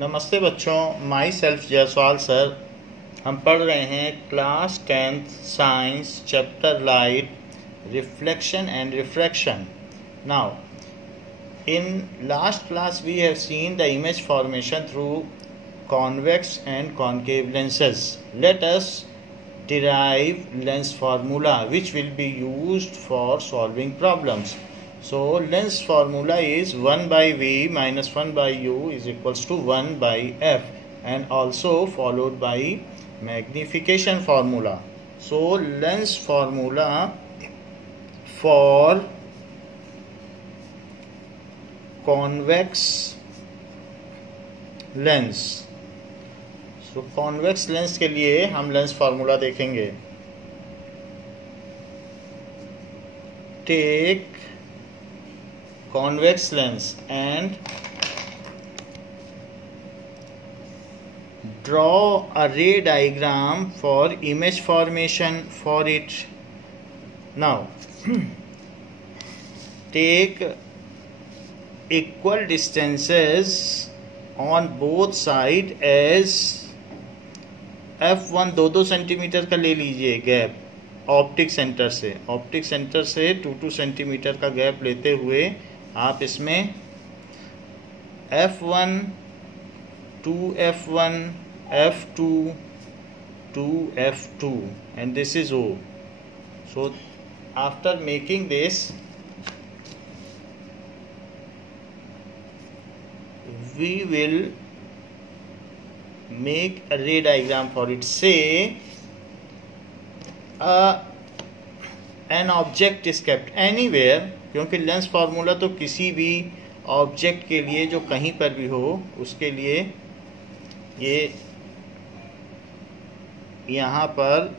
नमस्ते बच्चों, my self Jaiswal sir. हम पढ़ रहे हैं class 10th science chapter light reflection and refraction. Now in last class we have seen the image formation through convex and concave lenses. Let us derive lens formula which will be used for solving problems. So lens formula is 1 by V minus 1 by U is equals to 1 by F, and also followed by magnification formula. So lens formula for convex lens. So convex lens के लिए हम lens formula देखेंगे. Take convex lens and draw a ray diagram for image formation for it. Now take equal distances on both sides as F1 2 centimetre का ले लीजिए gap optic centre से 2 centimetre का gap लेते हुए आप इसमें F1 2F1 F2 2F2 and this is O. So after making this we will make a ray diagram for it. Say an object is kept anywhere, क्योंकि lens formula तो किसी भी ऑब्जेक्ट के लिए जो कहीं पर भी हो उसके लिए ये यहाँ पर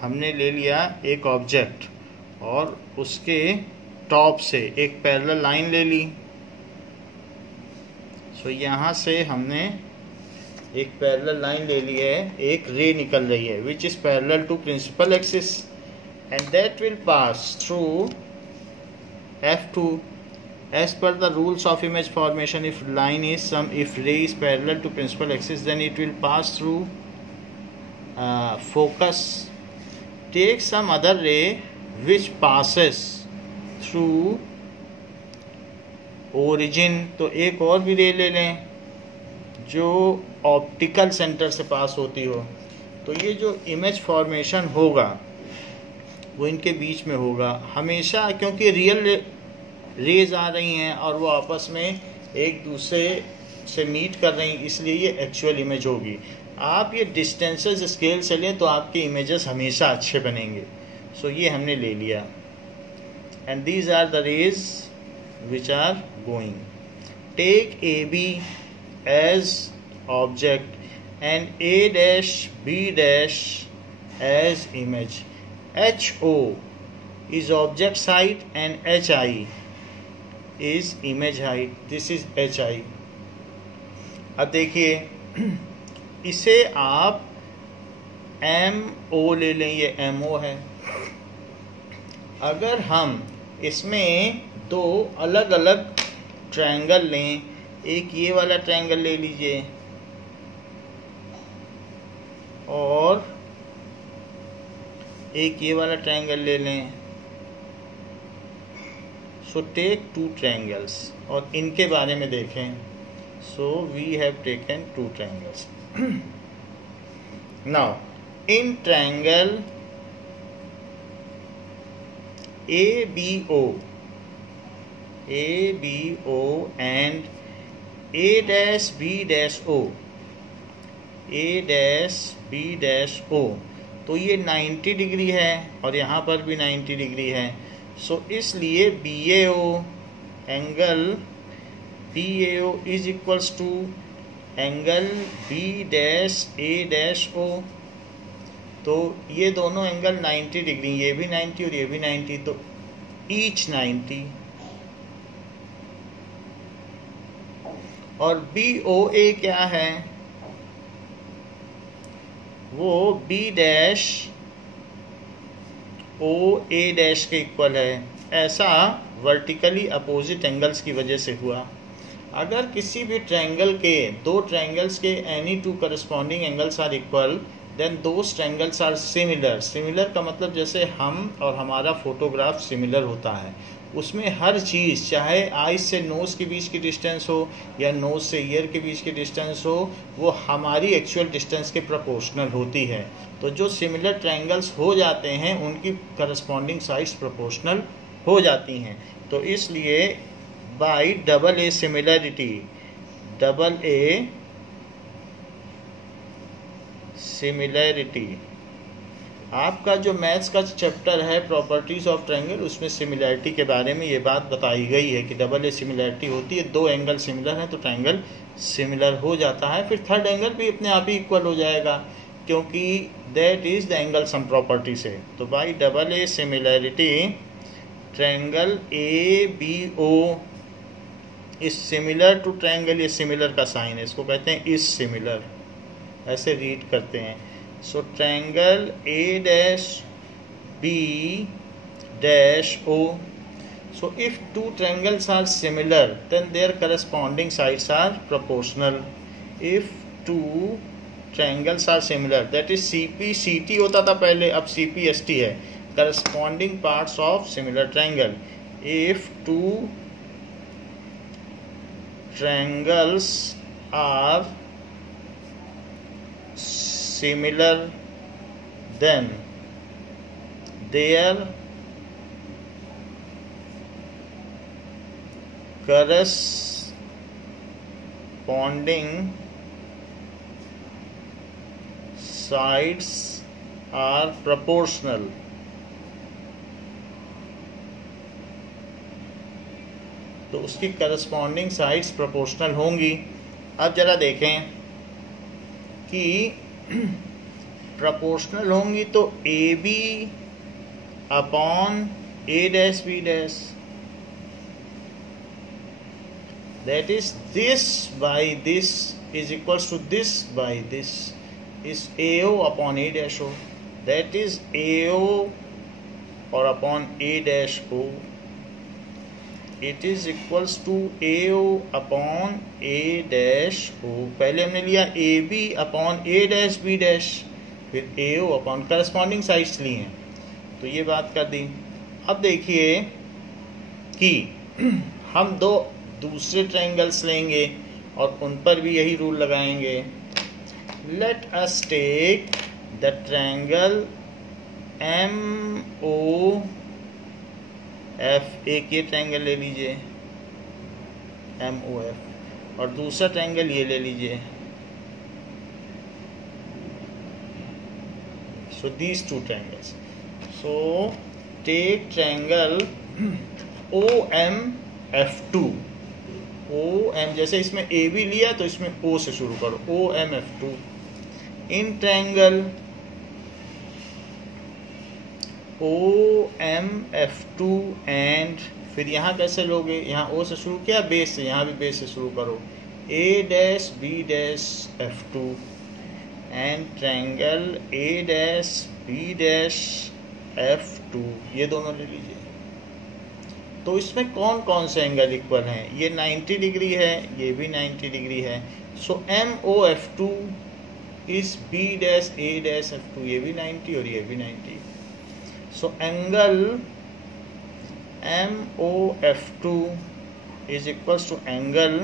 हमने ले लिया एक ऑब्जेक्ट और उसके टॉप से एक पैरेलल लाइन ले ली. सो यहाँ से हमने एक पैरेलल लाइन ले ली है, एक रे निकल रही है which is parallel to principal axis and that will pass through F2 as per the rules of image formation. If ray is parallel to principal axis, then it will pass through focus. Take some other ray which passes through origin. तो एक और भी रे ले लें जो optical centre से पास होती हो. तो ये जो इमेज फॉर्मेशन होगा वो इनके बीच में होगा हमेशा, क्योंकि रियल रेज आ रही हैं और वो आपस में एक दूसरे से मीट कर रही हैं, इसलिए ये एक्चुअल इमेज होगी. आप ये डिस्टेंसेस स्केल से लें तो आपके इमेजेस हमेशा अच्छे बनेंगे. सो ये हमने ले लिया and these are the rays which are going. Take AB as object and A dash B dash as image. HO is object height and HI is image height. This is HI. अब देखिए इसे आप MO ले लें, ये MO है. अगर हम इसमें दो अलग अलग ट्रायंगल लें, एक ये वाला ट्रायंगल ले लीजिए और एक ये वाला ट्रायंगल ले लें. सो टेक 2 ट्रायंगल्स और इनके बारे में देखें. So we have taken 2 triangles. Now in triangle ABO and A dash B dash O, तो ये 90 डिग्री है और यहाँ पर भी 90 डिग्री है. सो इसलिए BAO is equals to angle B dash A dash O. तो ये दोनों एंगल 90 डिग्री, ये भी 90 और ये भी 90, तो ईच 90. और BOA क्या है? वो B dash OA dash के इक्वल है. ऐसा वर्टिकली अपोजिट एंगल्स की वजह से हुआ. अगर किसी भी ट्रायंगल के दो ट्रायंगल्स के any two corresponding angles are equal then those triangles are similar. Similar का मतलब जैसे हम और हमारा फोटोग्राफ सिमिलर होता है, उसमें हर चीज़, चाहे आइज से नोज़ के बीच की डिस्टेंस हो या नोज़ से ईयर के बीच की डिस्टेंस हो, वो हमारी एक्चुअल डिस्टेंस के प्रोपोर्शनल होती है। तो जो सिमिलर ट्रायंगल्स हो जाते हैं उनकी करस्पॉन्डिंग साइड्स प्रोपोर्शनल हो जाती हैं। तो इसलिए bye double A similarity, double A similarity, आपका जो मैथ्स का चैप्टर है प्रॉपर्टीज ऑफ ट्रायंगल, उसमें सिमिलरिटी के बारे में ये बात बताई गई है कि डबल ए सिमिलरिटी होती है, दो एंगल सिमिलर हैं तो ट्रायंगल सिमिलर हो जाता है। फिर थर्ड एंगल भी अपने आप ही इक्वल हो जाएगा क्योंकि that is the angle sum property से। तो by double A similarity triangle A B O is similar to triangle, ये सिमिलर का साइन है, इसको कहते हैं इज सिमिलर, ऐसे रीड करते हैं। So triangle A dash B dash O. So if two triangles are similar, then their corresponding sides are proportional. If two triangles are similar, that is CP CT होता था पहले, अब CP ST है, corresponding parts of similar triangle. If two triangles are similar, then their corresponding sides are proportional. तो उसकी corresponding sides proportional होंगी। अब जरा देखें कि प्रोपोर्शनल होंगी तो A B upon A dash B dash, that is this by this is equals to this by this is A O upon A dash O, that is A O और upon A dash O, it is equals to A O upon A dash O. पहले हमने लिया A B upon A dash B dash, फिर A O upon corresponding sides ली हैं, तो ये बात कर दी। अब देखिए कि हम दो दूसरे ट्रायंगल्स लेंगे और उन पर भी यही रूल लगाएंगे। Let us take the triangle M O F, एक ये ट्रायंगल ले लीजिए एम ओ एफ, और दूसरा ट्रायंगल ये ले लीजिए। So these two triangles, so take triangle O M F two, O M, जैसे इसमें ए बी लिया तो इसमें ओ से शुरू करो, O M F two. In triangle OMF2 and फिर यहाँ कैसे लोगे, यहाँ O से शुरू किया, बेस से, यहाँ भी बेस से शुरू करो, A dash B dash F2 and triangle A dash B dash F2, ये दोनों ले लीजिए। तो इसमें कौन कौन से एंगल इक्वल हैं, ये 90 डिग्री है, ये भी 90 डिग्री है। सो MOF2 is B dash A dash F2, ये भी 90 और ये भी 90। So angle MOF2 is equals to angle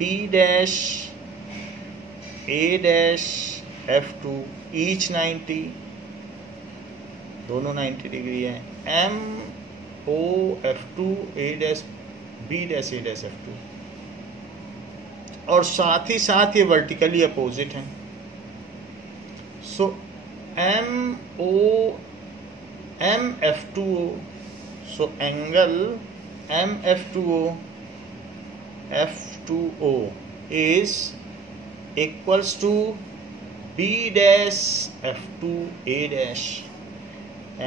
B dash A dash F2, each 90, दोनों 90 डिग्री है। MOF2 A dash B dash A dash F2, और साथ ही साथ ये वर्टिकली अपोजिट हैं। सो MF2O, so angle MF2O is equals to B dash F2 A dash,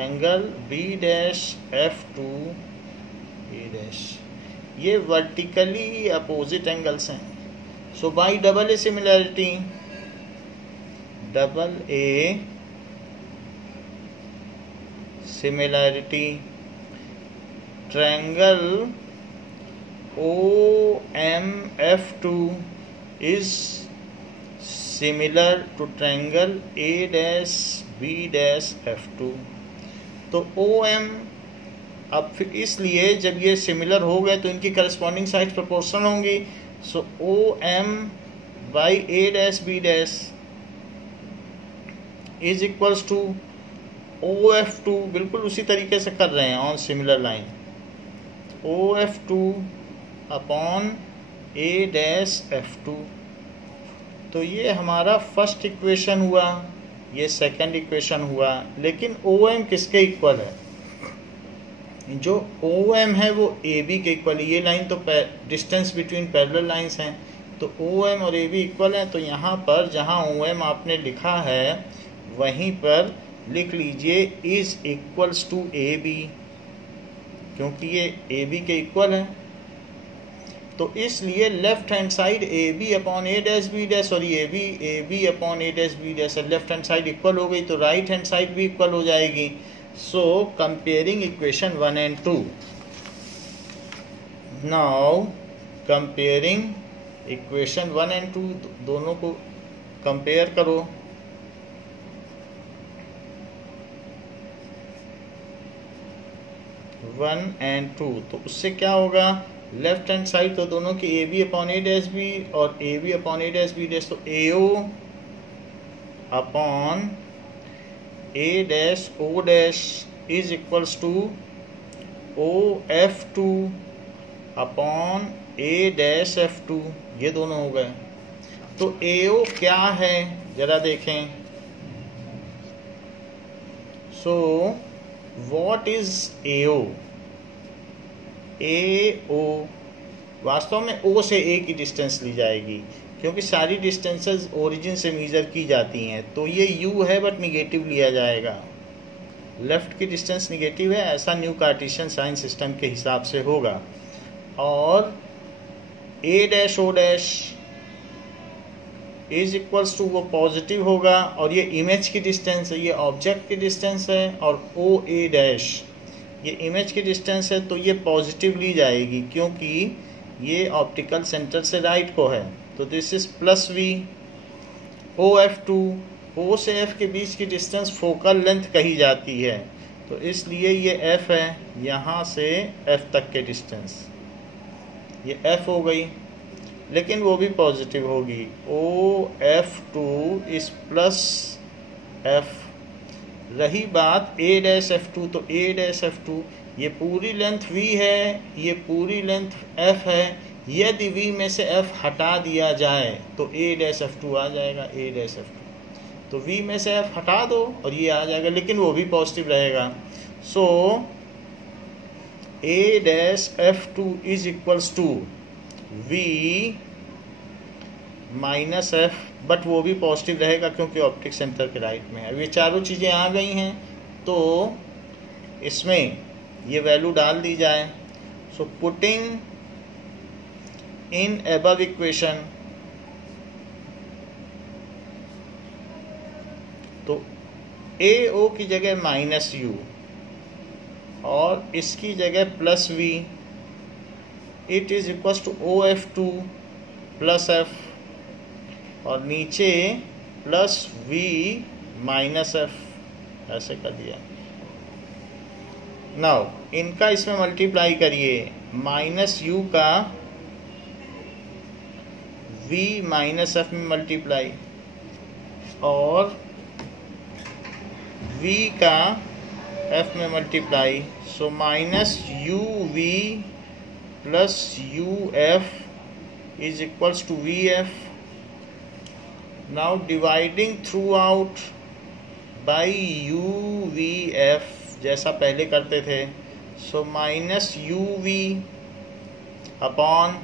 angle B dash F2 A dash, ये vertically opposite angles हैं। So by double A similarity, double A similarity, triangle OMF2 is similar to triangle A-B-F2। तो OM, अब फिर इसलिए जब ये similar हो गए तो इनकी करस्पॉन्डिंग साइड प्रोपोर्शनल होंगी। So OM by A-B is equals to OF2, बिल्कुल उसी तरीके से कर रहे हैं on similar line, OF2 upon A-F2। तो ये हमारा फर्स्ट इक्वेशन हुआ, ये सेकंड इक्वेशन हुआ। लेकिन OM किसके इक्वल है? जो OM है वो AB के इक्वल है। ये लाइन तो डिस्टेंस बिटवीन पैरेलल लाइंस हैं, तो OM और AB इक्वल हैं। तो यहाँ पर जहाँ OM आपने लिखा है वहीं पर लिख लीजिए इज इक्वल्स टू AB, क्योंकि ये AB के इक्वल है। तो इसलिए left hand side AB upon A-B' और ये भी AB upon A-B' left hand side equal हो गई, तो राइट हैंड साइड भी इक्वल हो जाएगी। सो comparing equation 1 and 2। Now comparing equation 1 and 2, दोनों को कंपेयर करो। वन एंड टू, तो उससे क्या होगा? लेफ्ट हैंड साइड तो दोनों की AB अपॉन A-B और AB अपॉन A-B, तो AO upon A-O' is equals to OF2 upon A-F2। ये दोनों हो गए। तो AO क्या है जरा देखें। So what is AO? AO वास्तव में O से A की डिस्टेंस ली जाएगी, क्योंकि सारी डिस्टेंसेस ओरिजिन से मेजर की जाती हैं। तो ये U है बट निगेटिव लिया जाएगा, लेफ्ट की डिस्टेंस निगेटिव है, ऐसा न्यू कार्टेशियन साइन सिस्टम के हिसाब से होगा। और A-O' इज इक्वल्स टू वो पॉजिटिव होगा, और ये इमेज की डिस्टेंस है, ये ऑब्जेक्ट की डिस्टेंस है, और OA' ये इमेज की डिस्टेंस है, तो ये पॉजिटिव ली जाएगी क्योंकि ये ऑप्टिकल सेंटर से राइट को है। तो this is plus V। OF2, O से F के बीच की डिस्टेंस फोकल लेंथ कही जाती है, तो इसलिए ये F है, यहाँ से F तक के डिस्टेंस, ये F हो गई, लेकिन वो भी पॉजिटिव होगी। OF2 is plus F। रही बात A-F2, तो A-F2 ये पूरी लेंथ V है, ये पूरी लेंथ F है। यदि V में से F हटा दिया जाए तो A-F2 आ जाएगा, A-F2। तो V में से F हटा दो और ये आ जाएगा, लेकिन वो भी पॉजिटिव रहेगा। So A-F2 is equals to V minus F, but वो भी पॉजिटिव रहेगा क्योंकि ऑप्टिक सेंटर के राइट में है। अब ये चारों चीज़ें आ गई हैं, तो इसमें ये वैल्यू डाल दी जाए। So putting in above equation, तो AO की जगह माइनस U और इसकी जगह plus V, it is equal to OF2 plus F, और नीचे प्लस V माइनस F, ऐसे कर दिया। नाउ इनका इसमें मल्टीप्लाई करिए, माइनस U का V माइनस F में मल्टीप्लाई, और V का F में multiply. So minus UV plus UF is equals to VF. Now dividing throughout by UVF जैसा पहले करते थे। So minus UV upon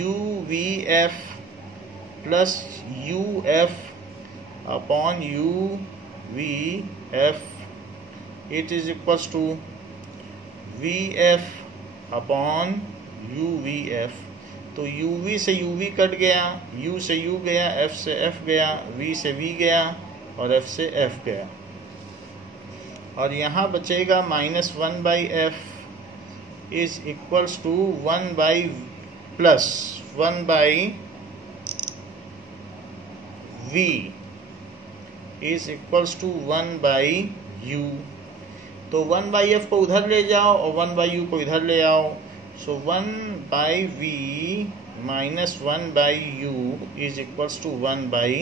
UVF plus UF upon UVF, it is equals to VF upon UVF। तो UV से UV cut गया, U से U गया, F से F गया, V से V गया और F से F गया, और यहाँ बचेगा -1/F is equals to 1 by plus 1 by v is equals to 1 by u। तो 1 बाई एफ को उधर ले जाओ और 1 बाई यू को इधर ले आओ। So 1 by v minus 1 by u is equals to 1 by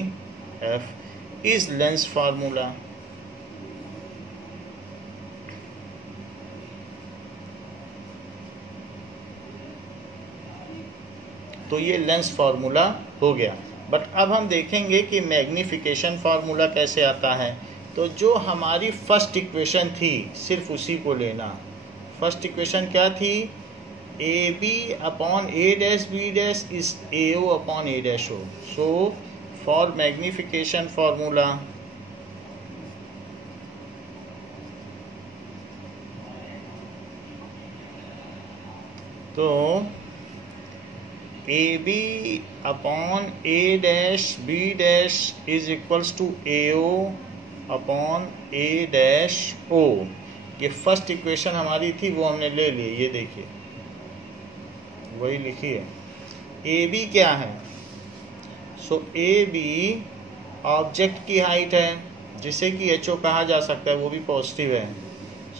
f is lens formula. तो ये लेंस फार्मूला हो गया। बट अब हम देखेंगे कि मैग्नीफिकेशन फार्मूला कैसे आता है। तो जो हमारी फर्स्ट इक्वेशन थी सिर्फ उसी को लेना। फर्स्ट इक्वेशन क्या थी? A B upon A dash B dash is A O upon A dash O. So for magnification formula तो A B upon A dash B dash is equals to A O upon A dash O. ये first equation हमारी थी वो हमने ले ली। ये देखिए वही लिखी है। ए बी क्या है? सो ए बी ऑब्जेक्ट की हाइट है जिसे कि एच ओ कहा जा सकता है, वो भी पॉजिटिव है।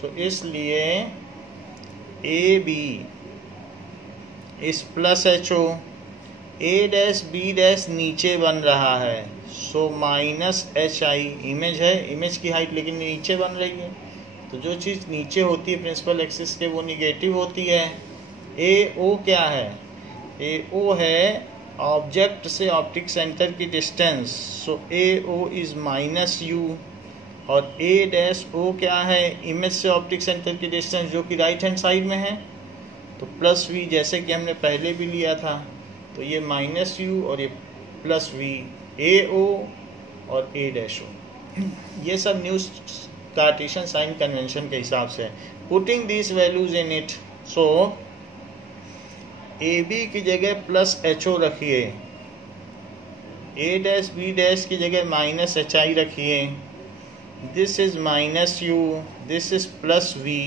सो इसलिए ए बी इस plus H O. A dash B dash नीचे बन रहा है, सो माइनस एच आई। इमेज है, इमेज की हाइट लेकिन नीचे बन रही है। तो जो चीज़ नीचे होती है प्रिंसिपल एक्सिस के वो निगेटिव होती है। ए ओ क्या है? ए ओ है ऑब्जेक्ट से ऑप्टिक सेंटर की distance. So A O is minus you. और ए डैश ओ क्या है? इमेज से ऑप्टिक सेंटर की डिस्टेंस जो कि राइट हैंड साइड में है, तो प्लस वी, जैसे कि हमने पहले भी लिया था। तो ये माइनस यू और ये प्लस वी, ए ओ और ए डैश ओ। ये सब न्यू कार्टेशियन साइन कन्वेंशन के हिसाब से। Putting this values in it, so A B की जगह प्लस एच ओ रखिए, ए डैश बी डैश की जगह माइनस एच आई रखिए। This is minus u, this is plus v.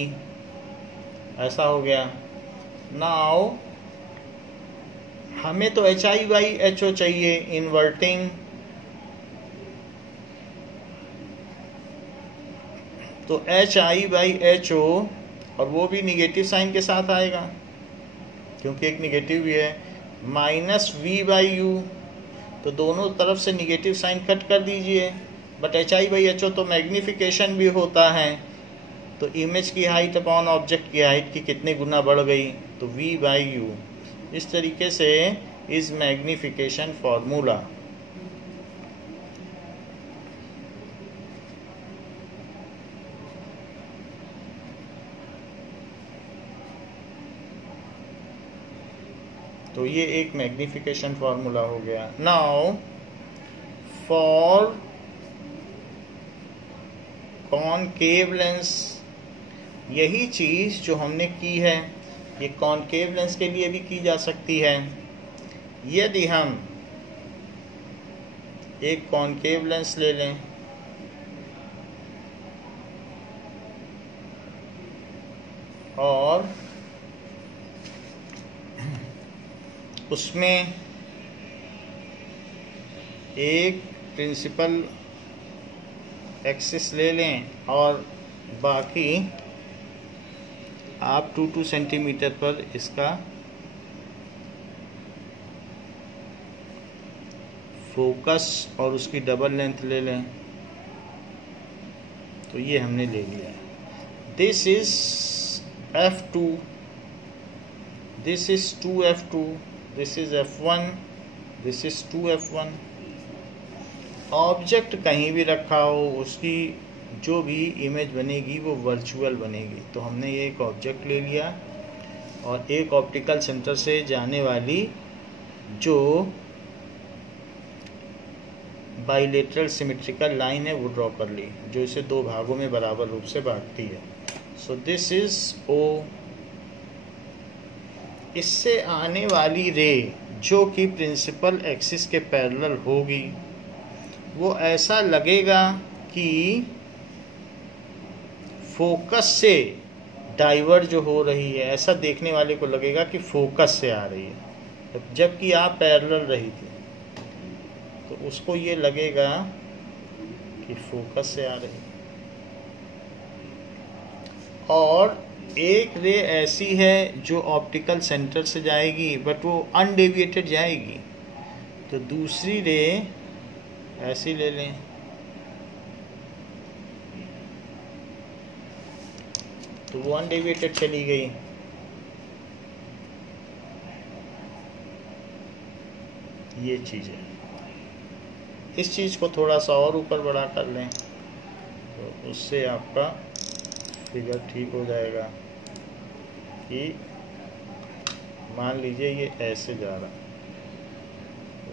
ऐसा हो गया। नाउ हमें तो H I by H O चाहिए इन्वर्टिंग। तो H I by H O, और वो भी निगेटिव साइन के साथ आएगा क्योंकि एक निगेटिव भी है। माइनस वी बाई यू, तो दोनों तरफ से निगेटिव साइन कट कर दीजिए। But H I by H O तो मैग्नीफिकेशन भी होता है, तो इमेज की हाइट अपॉन ऑब्जेक्ट की हाइट की कितने गुना बढ़ गई? तो वी बाई यू। इस तरीके से इज मैग्नीफिकेशन फॉर्मूला। तो ये एक मैग्नीफिकेशन फॉर्मूला हो गया। नाउ फॉर कॉनकेव लेंस, यही चीज जो हमने की है ये कॉनकेव लेंस के लिए भी की जा सकती है। यदि हम एक कॉनकेव लेंस ले लें और उसमें एक प्रिंसिपल एक्सिस ले लें और बाकी आप 2 सेंटीमीटर पर इसका फोकस और उसकी डबल लेंथ ले लें। तो ये हमने ले लिया। This is F2, this is 2F2, this is F1, this is 2F1। Object कहीं भी रखा हो उसकी जो भी इमेज बनेगी वो वर्चुअल बनेगी। तो हमने ये एक ऑब्जेक्ट ले लिया और एक ऑप्टिकल सेंटर से जाने वाली जो बाइलेटरल सिमेट्रिकल लाइन है वो ड्रॉ कर ली, जो इसे दो भागों में बराबर रूप से बांटती है। So this is O। इससे आने वाली रे जो कि प्रिंसिपल एक्सिस के पैरेलल होगी वो ऐसा लगेगा कि फोकस से डाइवर्ट जो हो रही है, ऐसा देखने वाले को लगेगा कि फोकस से आ रही है, जबकि आप पैरेलल रही थी, तो उसको ये लगेगा कि फोकस से आ रही है। और एक रे ऐसी है जो ऑप्टिकल सेंटर से जाएगी बट वो अनडेविएटेड जाएगी, तो दूसरी रे ऐसी ले लें, तो वो अनडेविएटेड चली गई। ये चीज़ है। इस चीज़ को थोड़ा सा और ऊपर बड़ा कर लें तो उससे आपका फिगर ठीक हो जाएगा कि मान लीजिए ये ऐसे जा रहा, तो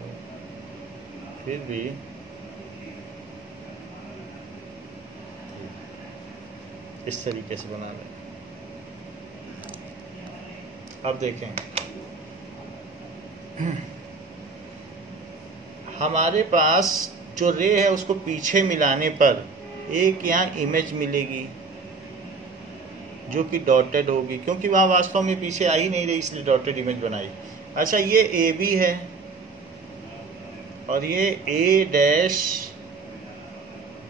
फिर भी इस तरीके से बना लें। अब देखें, हमारे पास जो रे है उसको पीछे मिलाने पर एक यहाँ इमेज मिलेगी जो कि डॉटेड होगी, क्योंकि वहाँ वास्तव में पीछे आ ही नहीं रही, इसलिए डॉटेड इमेज बनाई। अच्छा, ये ए बी है और ये ए डैश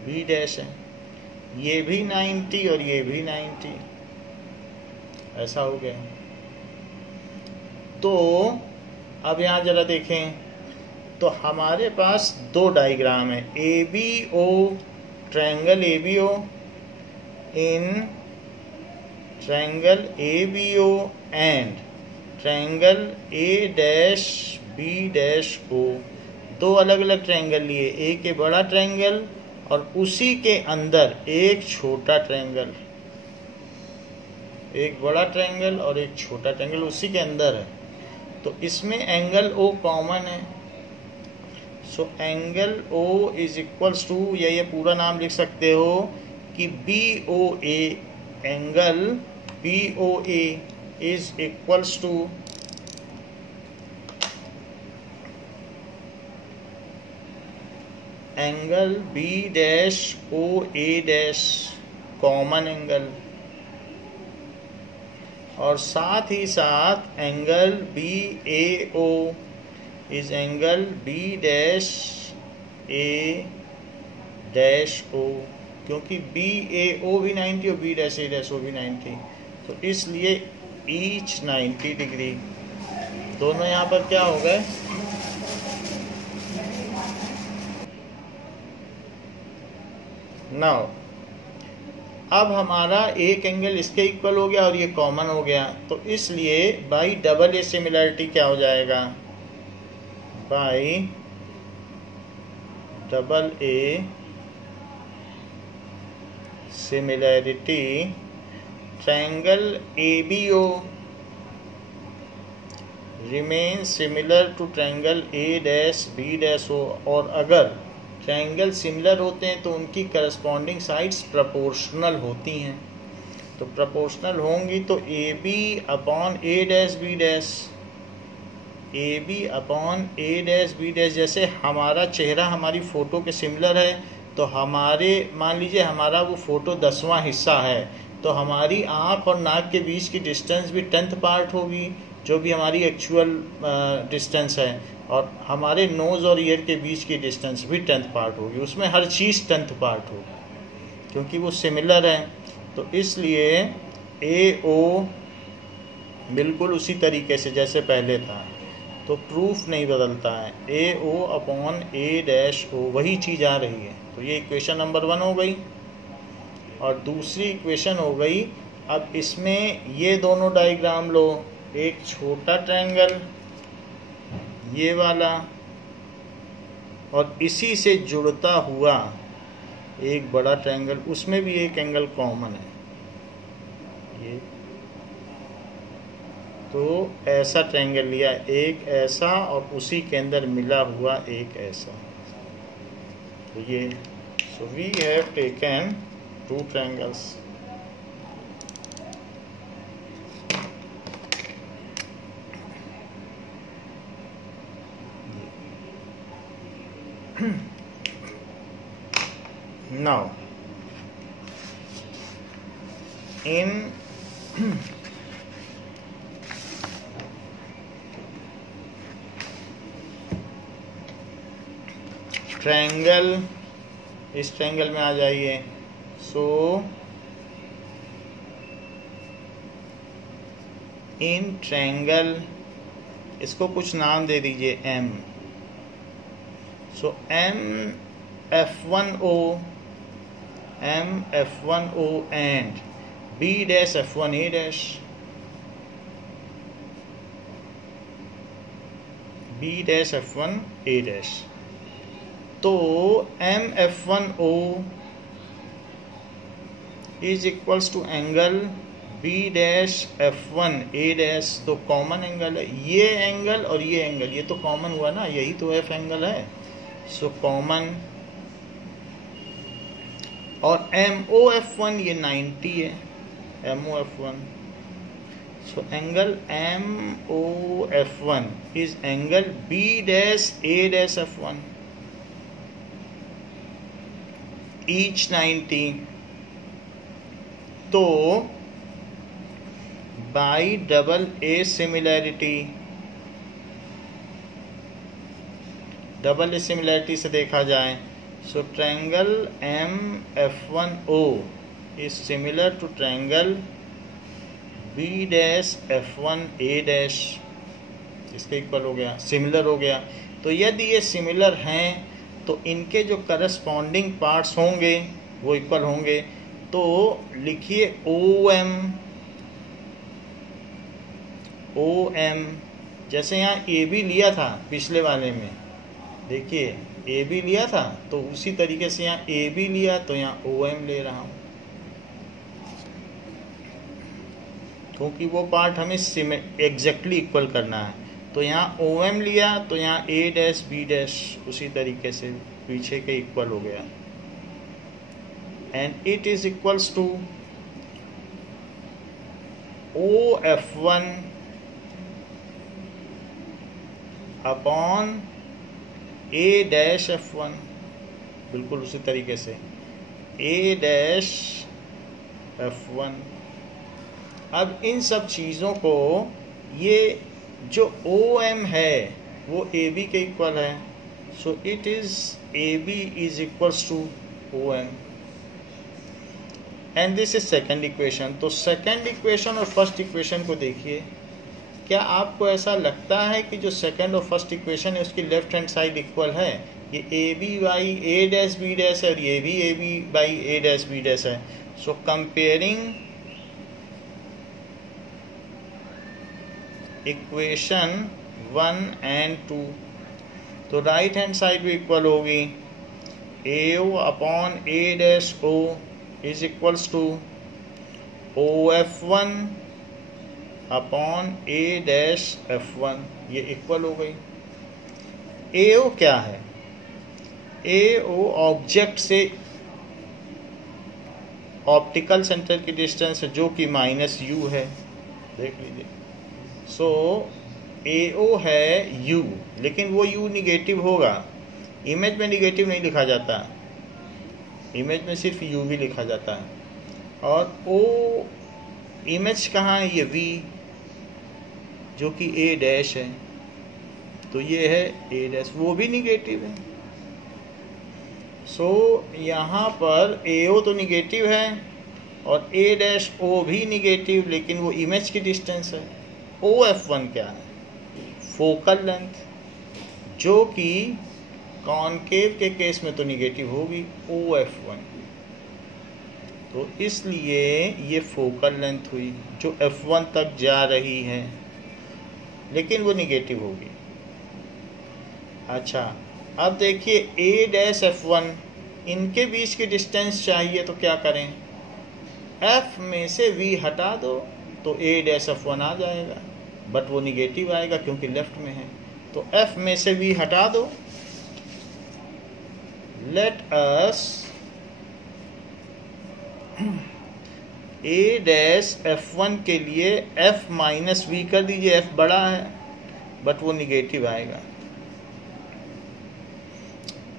बी डैश है, ये भी 90 और ये भी 90, ऐसा हो गया। तो अब यहाँ जरा देखें, तो हमारे पास दो डायग्राम है, A B O, triangle A B O in triangle A B O and triangle A dash B dash O. दो अलग अलग ट्रायंगल लिए, एक ये बड़ा ट्रायंगल और उसी के अंदर एक छोटा ट्रायंगल, एक बड़ा ट्रायंगल और एक छोटा ट्रायंगल उसी के अंदर है। तो इसमें एंगल ओ कॉमन है, so angle O is equals to, या ये पूरा नाम लिख सकते हो कि B O A, angle B O A is equals to angle B dash O A dash, common angle, और साथ ही साथ angle B A O is angle B dash A dash O, क्योंकि बी ए ओ भी 90 और B dash A dash O भी 90, तो इसलिए ईच 90 डिग्री। दोनों यहाँ पर क्या हो गए, नाउ अब हमारा एक एंगल इसके इक्वल हो गया और ये कॉमन हो गया, तो इसलिए बाई डबल ए सिमिलैरिटी क्या हो जाएगा, by double A similarity triangle A B O remain similar to triangle A dash B dash O. और अगर ट्रायंगल सिमिलर होते हैं तो उनकी करस्पॉन्डिंग साइड्स प्रोपोर्शनल होती हैं, तो प्रोपोर्शनल होंगी तो A B upon A dash B dash, A B upon A dash B dash. जैसे हमारा चेहरा हमारी फ़ोटो के सिमिलर है, तो हमारे मान लीजिए हमारा वो फ़ोटो 10वां हिस्सा है, तो हमारी आँख और नाक के बीच की डिस्टेंस भी 10th पार्ट होगी, जो भी हमारी एक्चुअल डिस्टेंस है, और हमारे नोज़ और ईयर के बीच की डिस्टेंस भी 10th पार्ट होगी, उसमें हर चीज़ 10th पार्ट होगी क्योंकि वो सिमिलर है। तो इसलिए ए ओ बिल्कुल उसी तरीके से जैसे पहले था, तो प्रूफ नहीं बदलता है, ए ओ अपॉन ए डैश ओ वही चीज़ आ रही है। तो ये इक्वेशन नंबर 1 हो गई। और दूसरी इक्वेशन हो गई, अब इसमें ये दोनों डायग्राम लो, एक छोटा ट्रायंगल ये वाला और इसी से जुड़ता हुआ एक बड़ा ट्रायंगल, उसमें भी एक एंगल कॉमन है ये, तो ऐसा ट्रायंगल लिया, एक ऐसा और उसी के अंदर मिला हुआ एक ऐसा। तो ये so we have taken 2 triangles। Now in triangle, इस ट्रायंगल में आ जाइए। सो इन ट्रायंगल, इसको कुछ नाम दे दीजिए M। So MF1O and B dash F1A dash, B dash F1A dash। तो MF1O is equals to angle B dash F1A dash, तो कॉमन एंगल है ये एंगल और ये एंगल, ये तो कॉमन हुआ ना, यही तो F एंगल है। सो कॉमन, और MOF1 ये 90 है, MOF1। So angle MOF1 is angle B dash A dash F1, each 90। तो by double A similarity, double A similarity से देखा जाए, so triangle MF1O is similar to triangle B dash F1A dash, इसके equal हो गया, similar हो गया। तो यदि ये सिमिलर हैं तो इनके जो करस्पॉन्डिंग पार्ट्स होंगे वो इक्वल होंगे। तो लिखिए OM, जैसे यहाँ AB लिया था पिछले वाले में, देखिए AB लिया था, तो उसी तरीके से यहाँ AB लिया तो यहाँ OM ले रहा हूँ, क्योंकि वो पार्ट हमें एग्जैक्टली इक्वल करना है। तो यहाँ OM लिया तो यहाँ A डैश B डैश उसी तरीके से पीछे के इक्वल हो गया, and it is equals to OF1 upon A dash F1, बिल्कुल उसी तरीके से A डैश F1। अब इन सब चीज़ों को, ये जो OM है वो AB के इक्वल है, so it is AB is equals to OM, and this is second equation. तो सेकेंड इक्वेशन और फर्स्ट इक्वेशन को देखिए, क्या आपको ऐसा लगता है कि जो सेकेंड और फर्स्ट इक्वेशन है उसकी लेफ्ट हैंड साइड इक्वल है? ये AB by A dash B dash है और ये भी AB by A dash B dash है। सो कंपेयरिंग इक्वेशन 1 एंड 2, तो राइट हैंड साइड भी इक्वल होगी, AO upon A dash O is equals to OF1 upon A dash F1, ये equal हो गई। AO क्या है? AO ऑब्जेक्ट से ऑप्टिकल सेंटर की डिस्टेंस है जो कि -u है, देख लीजिए। सो AO है U, लेकिन वो U निगेटिव होगा, इमेज में निगेटिव नहीं लिखा जाता, इमेज में सिर्फ U भी लिखा जाता है। और O इमेज कहाँ है? ये V जो कि A डैश है, तो ये है A डैश, वो भी निगेटिव है। सो यहाँ पर AO तो निगेटिव है और A डैश O भी निगेटिव, लेकिन वो इमेज की डिस्टेंस है। OF1 क्या है? फोकल लेंथ, जो कि कॉनकेव के केस में तो निगेटिव होगी OF1, तो इसलिए ये फोकल लेंथ हुई जो F1 तक जा रही है, लेकिन वो निगेटिव होगी। अच्छा, अब देखिए A डैश F1, इनके बीच की डिस्टेंस चाहिए तो क्या करें? F में से V हटा दो तो A डैश F1 आ जाएगा, बट वो निगेटिव आएगा क्योंकि लेफ्ट में है। तो F में से V हटा दो। Let us A dash F1 के लिए F माइनस V कर दीजिए, F बड़ा है बट वो निगेटिव आएगा।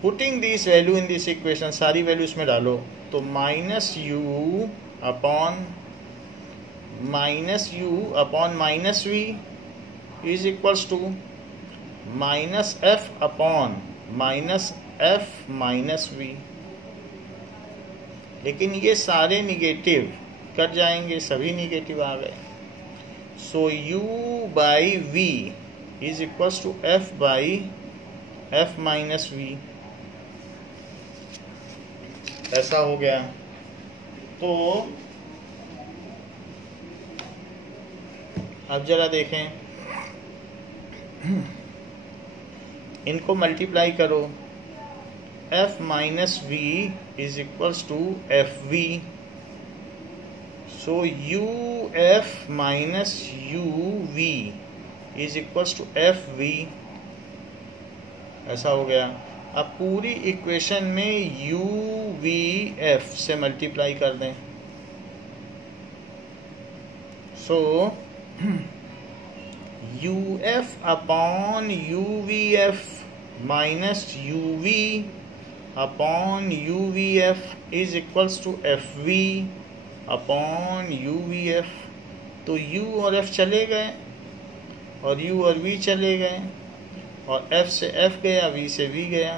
Putting this value in this equation, सारी वैल्यू इसमें डालो, तो -u upon minus u upon minus v is equals to minus f upon minus f minus v. लेकिन ये सारे निगेटिव कट जाएंगे, सभी निगेटिव आ गए। So u by v is equals to f by f minus v। ऐसा हो गया। तो अब जरा देखें, इनको मल्टीप्लाई करो। f minus v is equals to f v. So u f minus u v is equals to f v. ऐसा हो गया। अब पूरी इक्वेशन में यू वी एफ से मल्टीप्लाई कर दें। So u f upon u v f minus u v upon u v f is equals to f v upon u v f. तो u और f चले गए और u और v चले गए और f से f गया, v से v गया।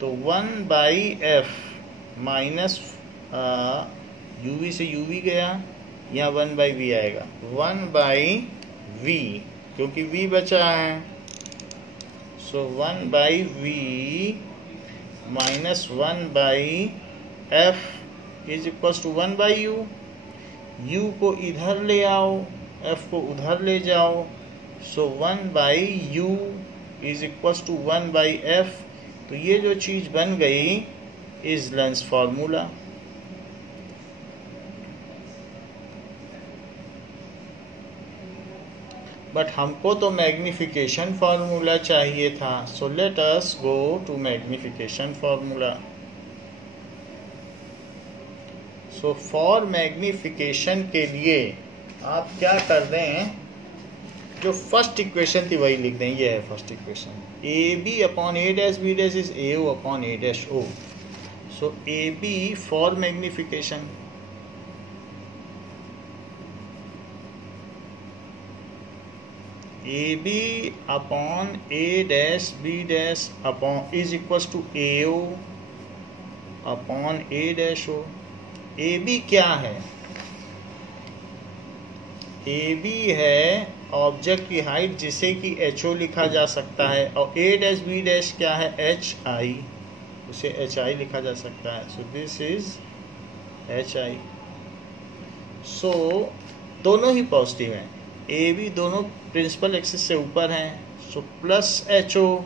तो 1 by f minus u v से यू वी गया, यहाँ 1 बाई वी आएगा। 1 बाई v क्योंकि v बचा है। So 1 by v minus 1 by f is equals to 1 by u. u को इधर ले आओ, f को उधर ले जाओ। So 1 by u is equals to 1 by f। तो ये जो चीज बन गई इज लेंस फार्मूला। बट हमको तो मैग्निफिकेशन फार्मूला चाहिए था। So let us go to magnification formula. So for magnification के लिए आप क्या कर दें, जो फर्स्ट इक्वेशन थी वही लिख दें। ये है first equation. A B upon A dash B dash is A O upon A dash O. So A B for magnification, A B upon A dash B dash upon is equals to A O upon A dash O. A B क्या है? A B है object की height जिसे कि H O लिखा जा सकता है। और ए डैश बी डैश क्या है? एच आई, उसे एच आई लिखा जा सकता है। So this is H I. So दोनों ही पॉजिटिव हैं। ए बी दोनों प्रिंसिपल एक्सिस से ऊपर हैं। So plus H O,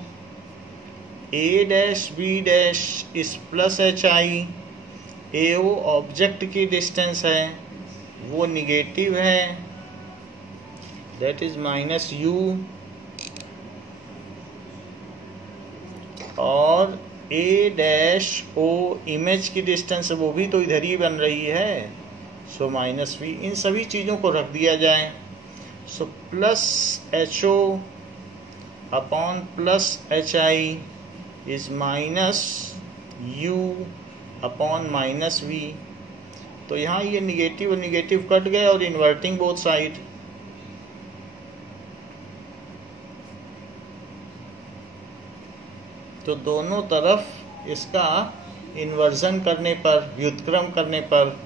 A dash B dash is plus H I. A O object की डिस्टेंस है, वो निगेटिव है, दैट इज माइनस यू। और ए डैश ओ इमेज की डिस्टेंस है, वो भी तो इधर ही बन रही है। So minus we. इन सभी चीज़ों को रख दिया जाए। So plus H O upon plus H I is minus u upon minus v. तो यहाँ ये निगेटिव और निगेटिव कट गए और इन्वर्टिंग बोथ साइड। तो दोनों तरफ इसका इन्वर्जन करने पर, व्युत्क्रम करने पर,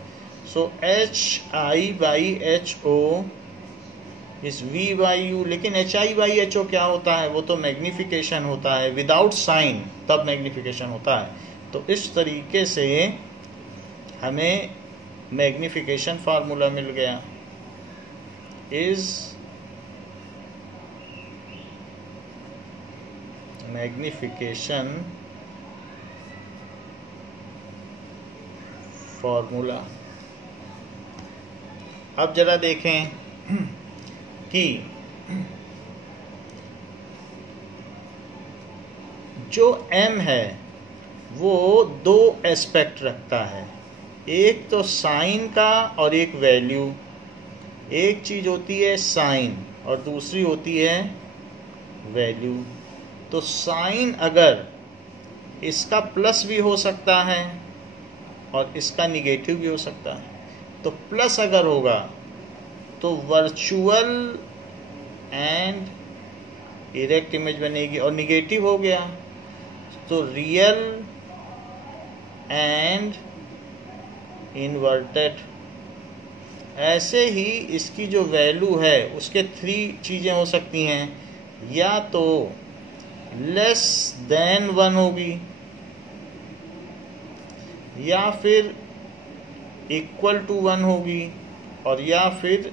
so H I by H O is V by U. लेकिन H I by H O क्या होता है? वो तो मैग्निफिकेशन होता है, विदाउट साइन तब मैग्निफिकेशन होता है। तो इस तरीके से हमें मैग्निफिकेशन फार्मूला मिल गया। Is magnification formula. अब जरा देखें कि जो m है वो दो एस्पेक्ट रखता है, एक तो साइन का और एक वैल्यू। एक चीज होती है साइन और दूसरी होती है वैल्यू। तो साइन अगर इसका प्लस भी हो सकता है और इसका निगेटिव भी हो सकता है। तो प्लस अगर होगा तो वर्चुअल एंड इरेक्ट इमेज बनेगी, और निगेटिव हो गया तो रियल एंड इन्वर्टेड। ऐसे ही इसकी जो वैल्यू है उसके 3 चीज़ें हो सकती हैं, या तो लेस देन 1 होगी, या फिर इक्वल टू 1 होगी, और या फिर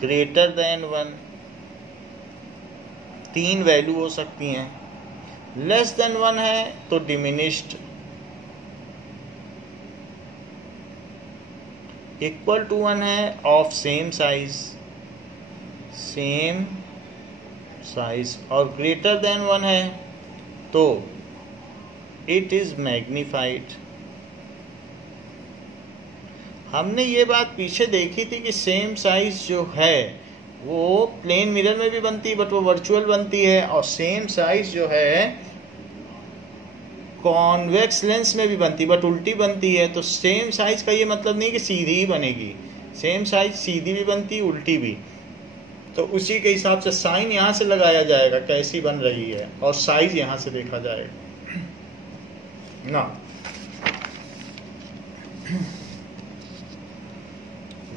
ग्रेटर देन 1। 3 वैल्यू हो सकती हैं। लेस देन 1 है तो डिमिनिश्ड, इक्वल टू 1 है ऑफ सेम साइज, और ग्रेटर देन 1 है तो इट इज मैग्निफाइड। हमने ये बात पीछे देखी थी कि सेम साइज जो है वो प्लेन मिरर में भी बनती है बट वो वर्चुअल बनती है, और सेम साइज जो है कॉन्वेक्स लेंस में भी बनती है बट उल्टी बनती है। तो सेम साइज का ये मतलब नहीं कि सीधी ही बनेगी, सेम साइज सीधी भी बनती है उल्टी भी। तो उसी के हिसाब से साइन यहाँ से लगाया जाएगा कैसी बन रही है, और साइज यहाँ से देखा जाएगा ना।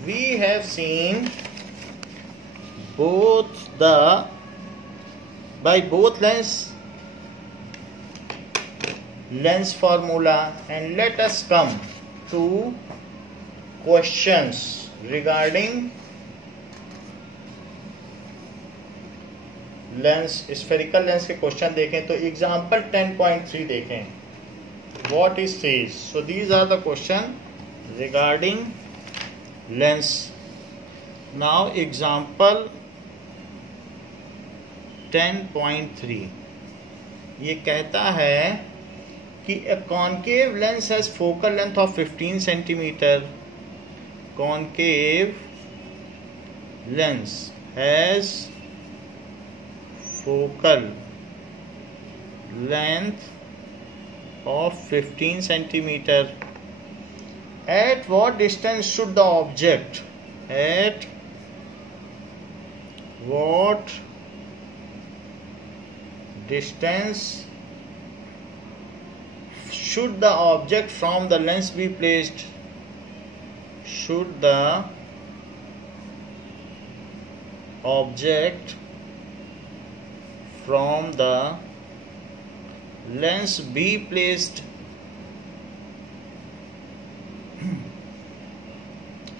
We have seen by both lens formula, and let us come to questions regarding lens, spherical lens के क्वेश्चन देखें तो एग्जाम्पल 10.3 देखें what it says. So these are the question regarding lens. Now example 10.3 ये कहता है कि a concave lens has focal length of 15 centimeter. Concave lens has focal length of 15 centimeter. At what distance should the object? At what distance should the object from the lens be placed? Should the object from the lens be placed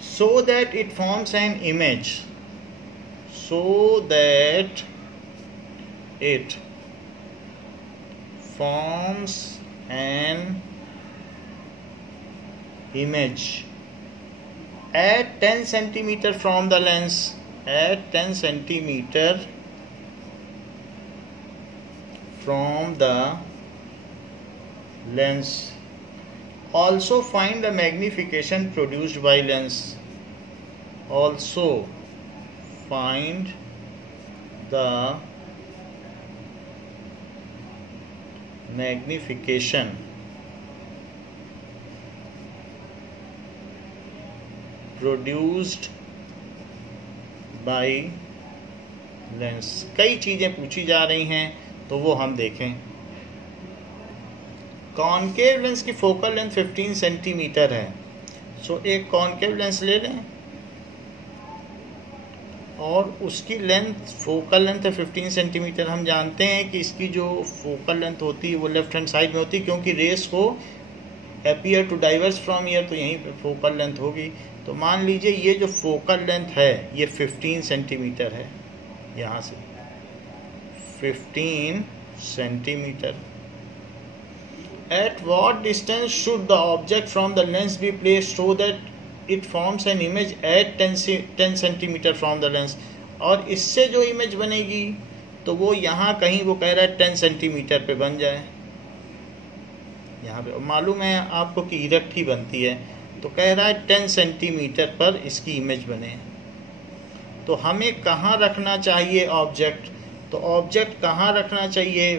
so that it forms an image, so that it forms an image at 10 centimeter from the lens, at 10 centimeter from the lens. Also find the magnification produced by lens. Also find the magnification produced by lens. कई चीजें पूछी जा रही हैं तो वो हम देखें। कॉनकेव लेंस की फोकल लेंथ 15 सेंटीमीटर है। सो एक कॉनकेव लेंस ले लें और उसकी लेंथ, फोकल लेंथ है 15 सेंटीमीटर। हम जानते हैं कि इसकी जो फोकल लेंथ होती है वो लेफ्ट हैंड साइड में होती है, क्योंकि रेस को appear to diverge from here, तो यहीं पे फोकल लेंथ होगी। तो मान लीजिए ये जो फोकल लेंथ है ये 15 सेंटीमीटर है, यहाँ से 15 centimetre. At what distance should the object from the lens be placed so that it forms an image at 10 centimeter from the lens? और इससे जो इमेज बनेगी तो वो यहाँ कहीं वो कह रहा है 10 सेंटीमीटर पे बन जाए। यहाँ पे मालूम है आपको कि इरेक्ट ही बनती है, तो कह रहा है 10 सेंटीमीटर पर इसकी इमेज बने। तो हमें कहाँ रखना चाहिए ऑब्जेक्ट? तो ऑब्जेक्ट कहाँ रखना चाहिए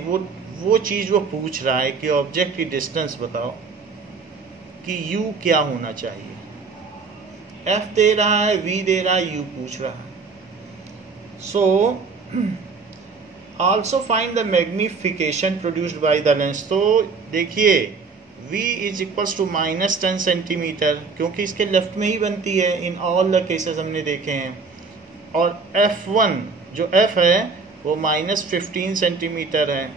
वो चीज़ वो पूछ रहा है कि ऑब्जेक्ट की डिस्टेंस बताओ कि u क्या होना चाहिए। एफ दे रहा है, वी दे रहा है, यू पूछ रहा है। So also find the magnification produced by the lens. तो देखिए v is equals to -10 centimetre, क्योंकि इसके लेफ्ट में ही बनती है, इन ऑल द केसेस हमने देखे हैं। और f1 जो f है वो -15 सेंटीमीटर है,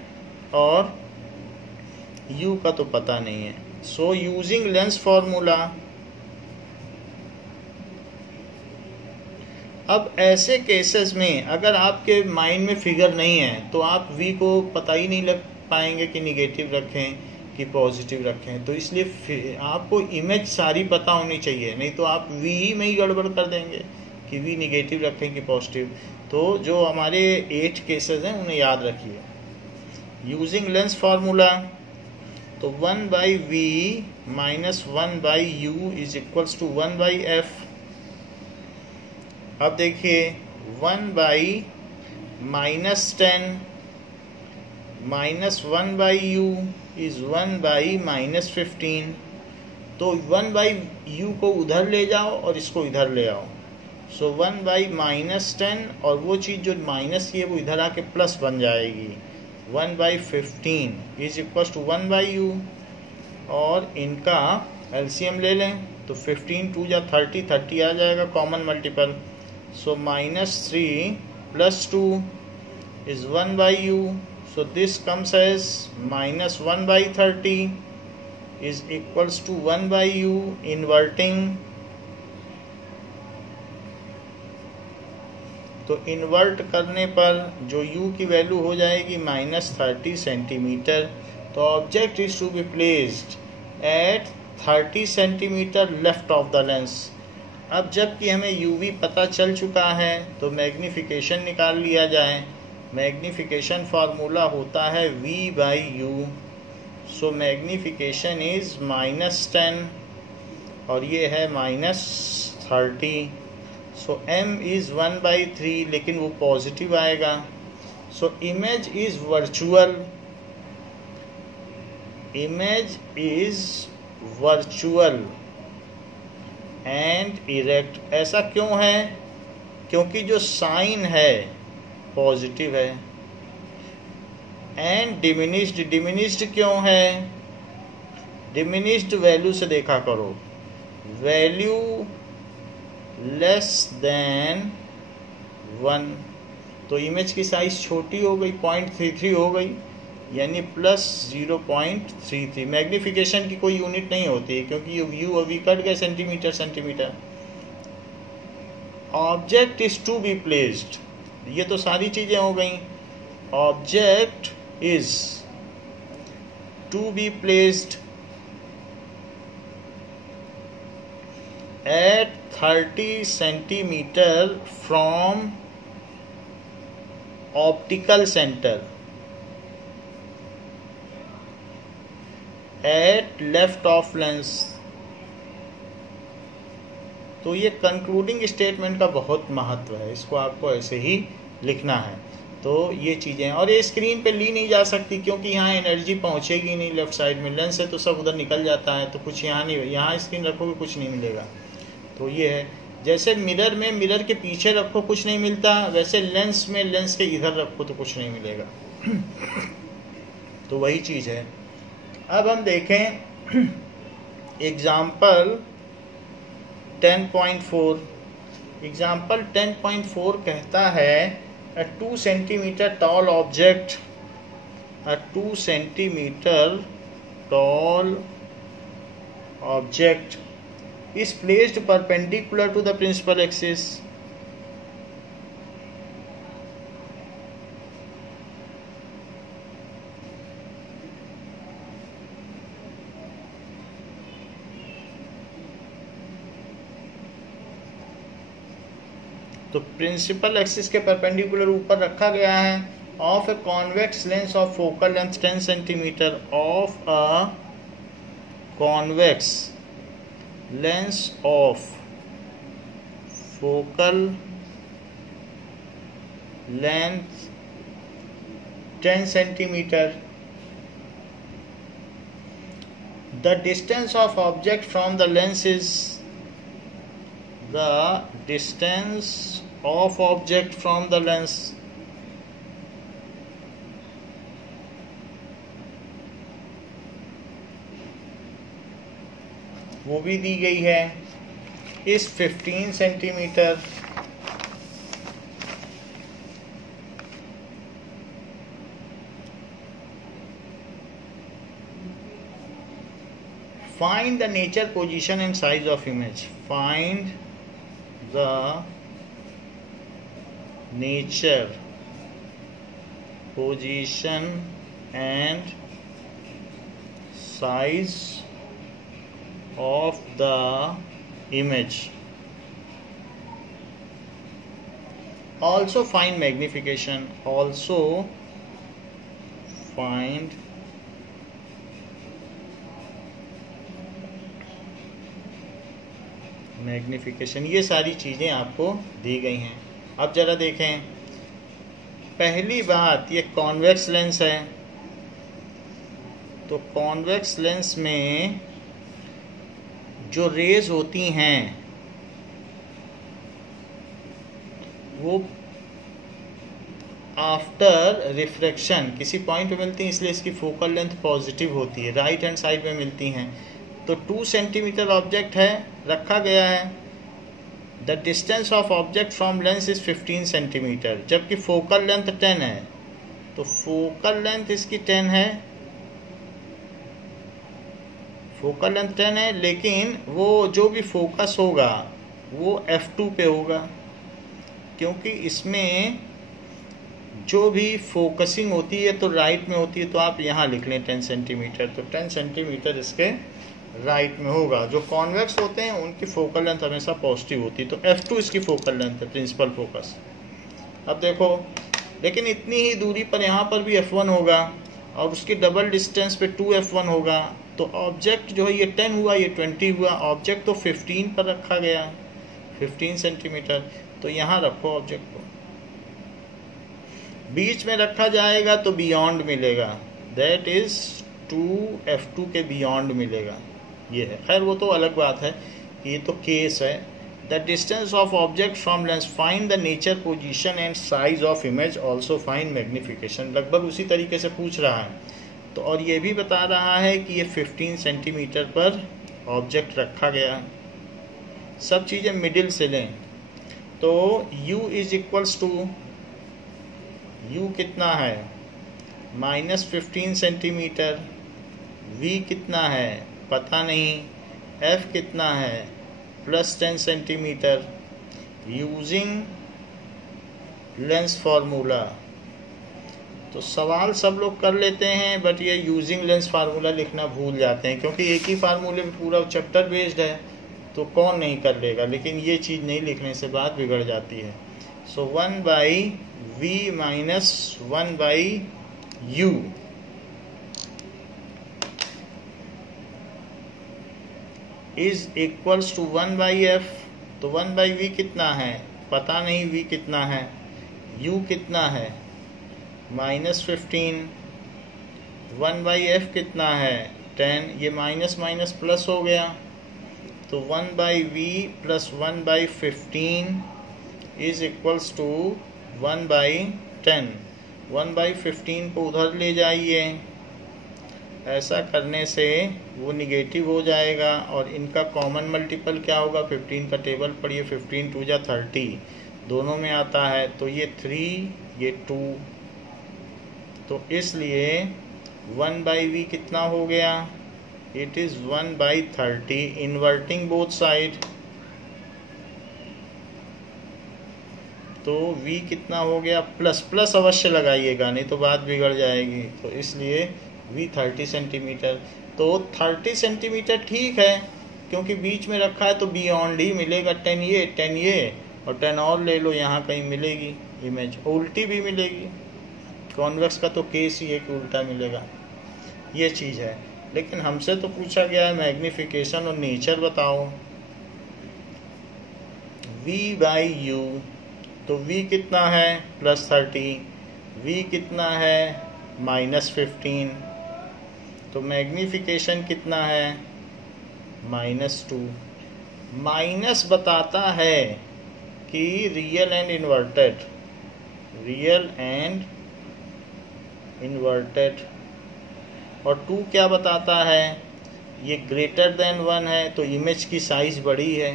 और u का तो पता नहीं है। सो यूजिंग लेंस फॉर्मूला, अब ऐसे केसेस में अगर आपके माइंड में फिगर नहीं है तो आप v को पता ही नहीं लग पाएंगे कि निगेटिव रखें कि पॉजिटिव रखें। तो इसलिए आपको इमेज सारी पता होनी चाहिए, नहीं तो आप v ही में ही गड़बड़ कर देंगे कि v निगेटिव रखें कि पॉजिटिव। तो जो हमारे 8 केसेस हैं उन्हें याद रखिए। यूजिंग लेंस फार्मूला, तो 1/v minus 1/u is equals to 1/f। अब देखिए 1/-10 माइनस 1/u इज 1/-15। तो 1/u को उधर ले जाओ और इसको इधर ले आओ। सो 1/-10, और वो चीज़ जो माइनस की है वो इधर आके प्लस बन जाएगी। 1/15 इज इक्वल टू 1/u, और इनका एलसीएम ले लें तो 15 2 जा 30 आ जाएगा common multiple. So -3 + 2 is 1/u. So this comes as -1/30 is equals to 1/u inverting. तो इन्वर्ट करने पर जो u की वैल्यू हो जाएगी -30 सेंटीमीटर। तो object is to be placed at 30 centimetre left of the lens. अब जबकि हमें uv पता चल चुका है तो मैग्नीफिकेशन निकाल लिया जाए। मैग्नीफिकेशन फार्मूला होता है v/u। सो मैग्नीफिकेशन इज -10 और ये है -30। सो m इज 1/3, लेकिन वो पॉजिटिव आएगा। सो image is virtual, image is virtual and erect. ऐसा क्यों है? क्योंकि जो साइन है पॉजिटिव है। एंड डिमिनिश्ड, डिमिनिश्ड क्यों है? डिमिनिश्ड वैल्यू से देखा करो, वैल्यू लेस देन 1, तो इमेज की साइज छोटी हो गई, 0.33 हो गई, यानी +0.33। मैग्नीफिकेशन की कोई यूनिट नहीं होती है क्योंकि यू अभी कट गए centimetre. Object is to be placed, ये तो सारी चीजें हो गई। Object is to be placed at 30 centimetre from optical centre at left of lens. तो ये कंक्लूडिंग स्टेटमेंट का बहुत महत्व है, इसको आपको ऐसे ही लिखना है। तो ये चीज़ें, और ये स्क्रीन पे ली नहीं जा सकती क्योंकि यहाँ एनर्जी पहुँचेगी नहीं लेफ्ट साइड में, लेंस है तो सब उधर निकल जाता है, तो कुछ यहाँ नहीं, यहाँ स्क्रीन रखोगे कुछ नहीं मिलेगा। तो ये है, जैसे मिरर में मिरर के पीछे रखो कुछ नहीं मिलता, वैसे लेंस में लेंस के इधर रखो तो कुछ नहीं मिलेगा। तो वही चीज़ है। अब हम देखें एग्जाम्पल 10.4। एग्जाम्पल 10.4 कहता है a 2 centimeter tall object, a 2 centimeter tall object is placed perpendicular to the principal axis. तो प्रिंसिपल एक्सिस के परपेंडिकुलर ऊपर रखा गया है। Of A convex lens of focal length 10 centimetre, of a convex lens of focal length 10 centimetre, the distance of object from the lens is the distance of object from the lens. वो भी दी गई है इस 15 centimetre. Find the nature, position and size of image. Find the nature, position and size of the image. Also find magnification. Also find magnification. ये सारी चीज़ें आपको दी गई हैं। अब जरा देखें, पहली बात, ये कॉन्वेक्स लेंस है, तो कॉन्वेक्स लेंस में जो रेज होती हैं वो आफ्टर रिफ्रैक्शन किसी पॉइंट पे मिलती हैं, इसलिए इसकी फोकल लेंथ पॉजिटिव होती है, राइट हैंड साइड में मिलती हैं। तो 2 सेंटीमीटर ऑब्जेक्ट है, रखा गया है। The distance of object from lens is 15 centimetre, जबकि फोकल लेंथ 10 है। तो फोकल लेंथ इसकी 10 है, फोकल लेंथ 10 है, लेकिन वो जो भी फोकस होगा वो f2 पे होगा, क्योंकि इसमें जो भी फोकसिंग होती है तो राइट में होती है। तो आप यहाँ लिख लें 10 सेंटीमीटर, तो 10 सेंटीमीटर इसके राइट में होगा। जो कॉन्वेक्स होते हैं उनकी फोकल लेंथ हमेशा पॉजिटिव होती है, तो f2 इसकी फोकल लेंथ है, प्रिंसिपल फोकस। अब देखो, लेकिन इतनी ही दूरी पर यहाँ पर भी f1 होगा और उसकी डबल डिस्टेंस पे 2f1 होगा। तो ऑब्जेक्ट जो है ये 10 हुआ, ये 20 हुआ। ऑब्जेक्ट तो 15 पर रखा गया, 15 सेंटीमीटर। तो यहाँ रखो ऑब्जेक्ट को, बीच में रखा जाएगा तो बियॉन्ड मिलेगा, दैट इज 2f2 के बियॉन्ड मिलेगा। ये है, खैर वो तो अलग बात है, ये तो केस है। The distance of object from lens, find the nature, position and size of image, also find magnification. लगभग उसी तरीके से पूछ रहा है। तो और ये भी बता रहा है कि ये 15 सेंटीमीटर पर ऑब्जेक्ट रखा गया। सब चीज़ें मिडिल से लें, तो u is equals to, u कितना है -15 सेंटीमीटर, v कितना है पता नहीं, f कितना है +10 सेंटीमीटर, यूजिंग लेंस फार्मूला। तो सवाल सब लोग कर लेते हैं, बट ये यूजिंग लेंस फार्मूला लिखना भूल जाते हैं, क्योंकि एक ही फार्मूले पे पूरा चैप्टर बेस्ड है, तो कौन नहीं कर लेगा। लेकिन ये चीज़ नहीं लिखने से बात बिगड़ जाती है। सो 1/v - 1/u is equals to 1/f। तो 1/v कितना है पता नहीं, v कितना है, u कितना है -15, 1/f कितना है 10, ये माइनस माइनस प्लस हो गया। तो 1/v + 1/15 इज इक्वल्स टू 1/10। 1/15 को उधर ले जाइए, ऐसा करने से वो निगेटिव हो जाएगा और इनका कॉमन मल्टीपल क्या होगा, 15 का टेबल पढ़िए, 15 × 2 = 30, दोनों में आता है। तो ये 3, ये 2, तो इसलिए 1/v कितना हो गया, it is 1/30, inverting both side. तो v कितना हो गया, प्लस अवश्य लगाइएगा, नहीं तो बात बिगड़ जाएगी। तो इसलिए v 30 सेंटीमीटर। तो 30 सेंटीमीटर ठीक है, क्योंकि बीच में रखा है तो बियॉन्ड ही मिलेगा। 10 ये और 10 और ले लो, यहाँ कहीं मिलेगी इमेज, उल्टी भी मिलेगी। कॉन्वेक्स का तो केस ही है कि उल्टा मिलेगा, ये चीज़ है। लेकिन हमसे तो पूछा गया है मैग्निफिकेशन और नेचर बताओ। v/u, तो v कितना है +30, v कितना है -15, तो मैग्निफिकेशन कितना है -2। माइनस बताता है कि real and inverted, real and inverted. और 2 क्या बताता है, ये ग्रेटर देन 1 है तो इमेज की साइज बड़ी है,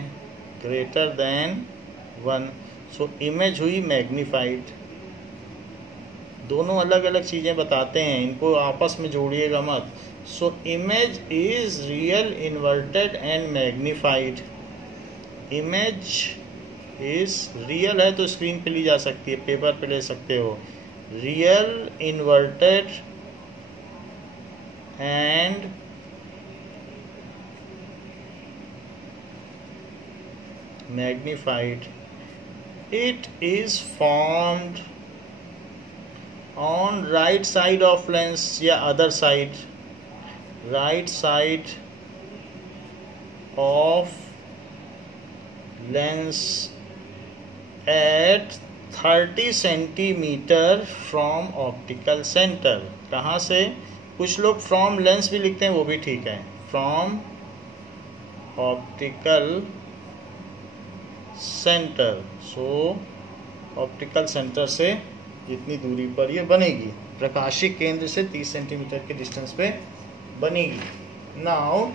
ग्रेटर देन 1, सो इमेज हुई मैग्नीफाइड। दोनों अलग अलग चीज़ें बताते हैं, इनको आपस में जोड़िएगा मत। सो image is real, inverted and magnified. Image is real है तो स्क्रीन पे ली जा सकती है, पेपर पे ले सकते हो। Real, inverted and magnified. It is formed on right side of lens या other side, right side of lens at 30 centimeter from optical center। कहाँ से, कुछ लोग फ्रॉम लेंस भी लिखते हैं, वो भी ठीक है, from optical centre. So optical centre से जितनी दूरी पर ये बनेगी, प्रकाशीय केंद्र से 30 सेंटीमीटर के डिस्टेंस पे बनेगी। Now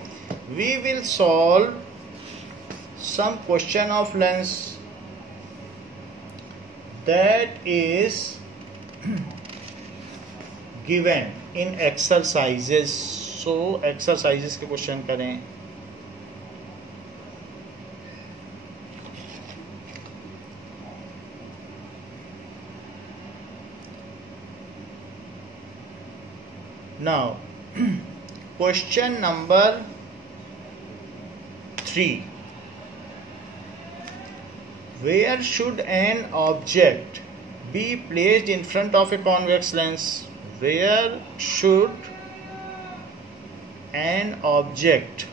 we will solve some question of lens that is given in exercises. सो एक्सरसाइजेस के क्वेश्चन करें। Now, question number 3. Where should an object be placed in front of a convex lens? Where should an object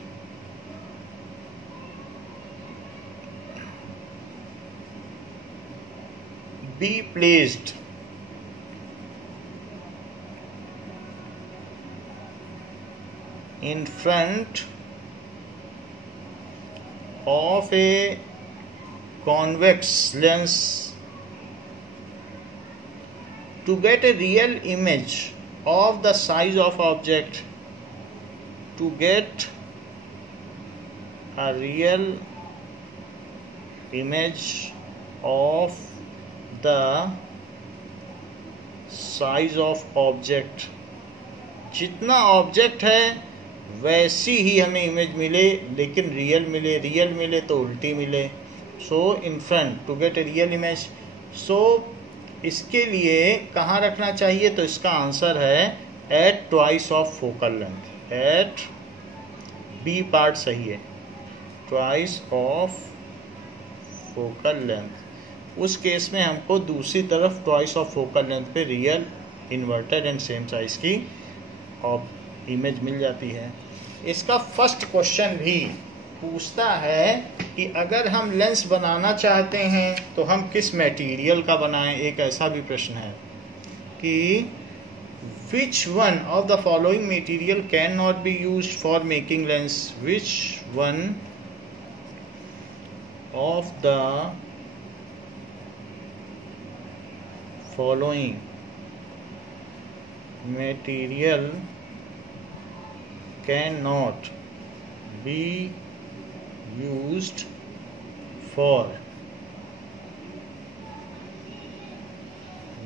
be placed in front of a convex lens to get a real image of the size of object? To get a real image of the size of object, जितना object है वैसी ही हमें image मिले, लेकिन real मिले तो उल्टी मिले। So in front to get a real image. So इसके लिए कहाँ रखना चाहिए, तो इसका आंसर है at twice of focal length. At B part सही है, ट्वाइस ऑफ फोकल लेंथ। उस केस में हमको दूसरी तरफ ट्वाइस ऑफ फोकल लेंथ पे real, inverted and same size की इमेज मिल जाती है। इसका फर्स्ट क्वेश्चन भी पूछता है कि अगर हम लेंस बनाना चाहते हैं तो हम किस मटेरियल का बनाएं। एक ऐसा भी प्रश्न है कि which one of the following material can not be used for making lens. Which one of the following material cannot be used for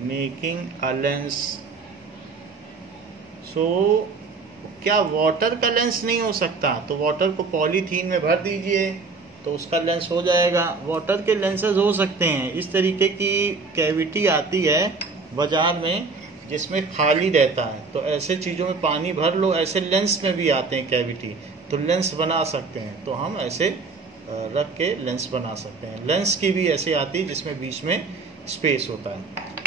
making a lens। सो क्या वाटर का लेंस नहीं हो सकता? तो वाटर को पॉलीथीन में भर दीजिए तो उसका लेंस हो जाएगा। वाटर के लेंसेज हो सकते हैं। इस तरीके की कैविटी आती है बाजार में जिसमें खाली रहता है, तो ऐसे चीज़ों में पानी भर लो। ऐसे लेंस में भी आते हैं कैविटी, तो लेंस बना सकते हैं। तो हम ऐसे रख के लेंस बना सकते हैं। लेंस की भी ऐसे आती है जिसमें बीच में स्पेस होता है,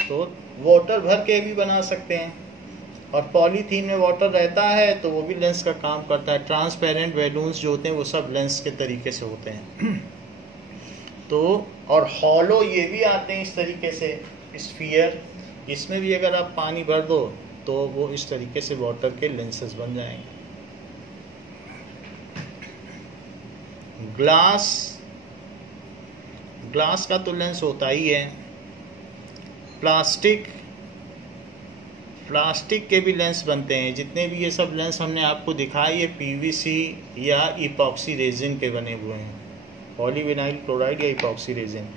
तो वाटर भर के भी बना सकते हैं। और पॉलीथीन में वाटर रहता है तो वो भी लेंस का काम करता है। ट्रांसपेरेंट बैलून्स जो होते हैं वो सब लेंस के तरीके से होते हैं। तो और हॉलो ये भी आते हैं इस तरीके से, स्फीयर, इसमें भी अगर आप पानी भर दो तो वो इस तरीके से वाटर के लेंसेज बन जाएंगे। ग्लास का तो लेंस होता ही है। प्लास्टिक के भी लेंस बनते हैं। जितने भी ये सब लेंस हमने आपको दिखाए ये पीवीसी या इपॉक्सी रेजिन के बने हुए हैं, पॉलीविनाइल क्लोराइड या इपॉक्सी रेजिन।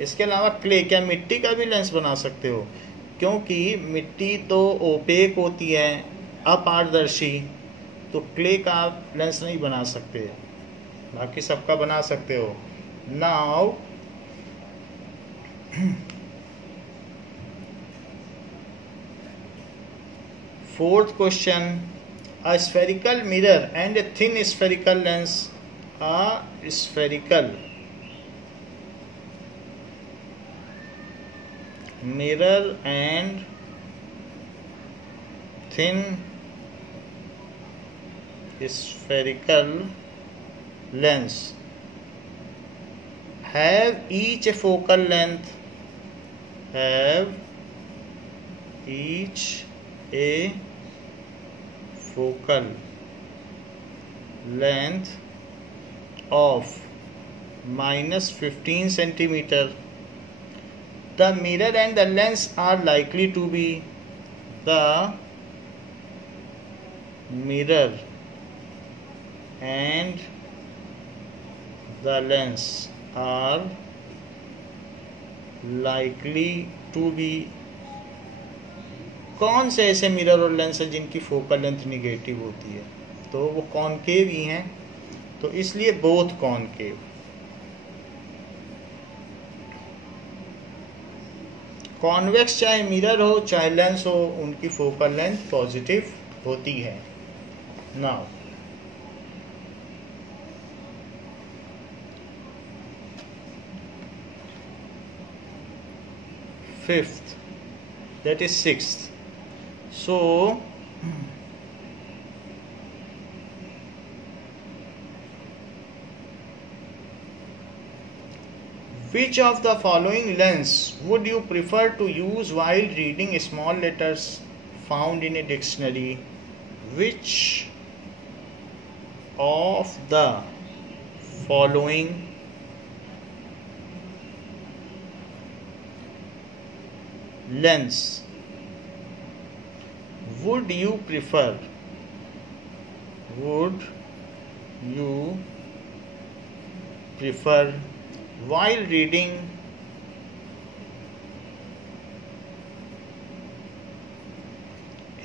इसके अलावा क्ले, क्या मिट्टी का भी लेंस बना सकते हो? क्योंकि मिट्टी तो ओपेक होती है, अपारदर्शी, तो क्ले का आप लेंस नहीं बना सकते, बाकी सबका बना सकते हो। Now fourth question, a spherical mirror and a thin spherical lens. A spherical mirror and thin spherical lens have each a focal length, a focal length of -15 centimeter. The mirror and the lens are likely to be, the mirror and the lens are likely to be। कौन से ऐसे mirror और lens है जिनकी focal length negative होती है? तो वो कॉनकेव ही हैं, तो इसलिए बोथ कॉनकेव। कॉन्वेक्स चाहे मिरर हो चाहे लेंस हो, उनकी फोकल लेंथ पॉजिटिव होती है। Now fifth, that is sixth. So which of the following lens would you prefer to use while reading small letters found in a dictionary? Which of the following lens would you prefer while reading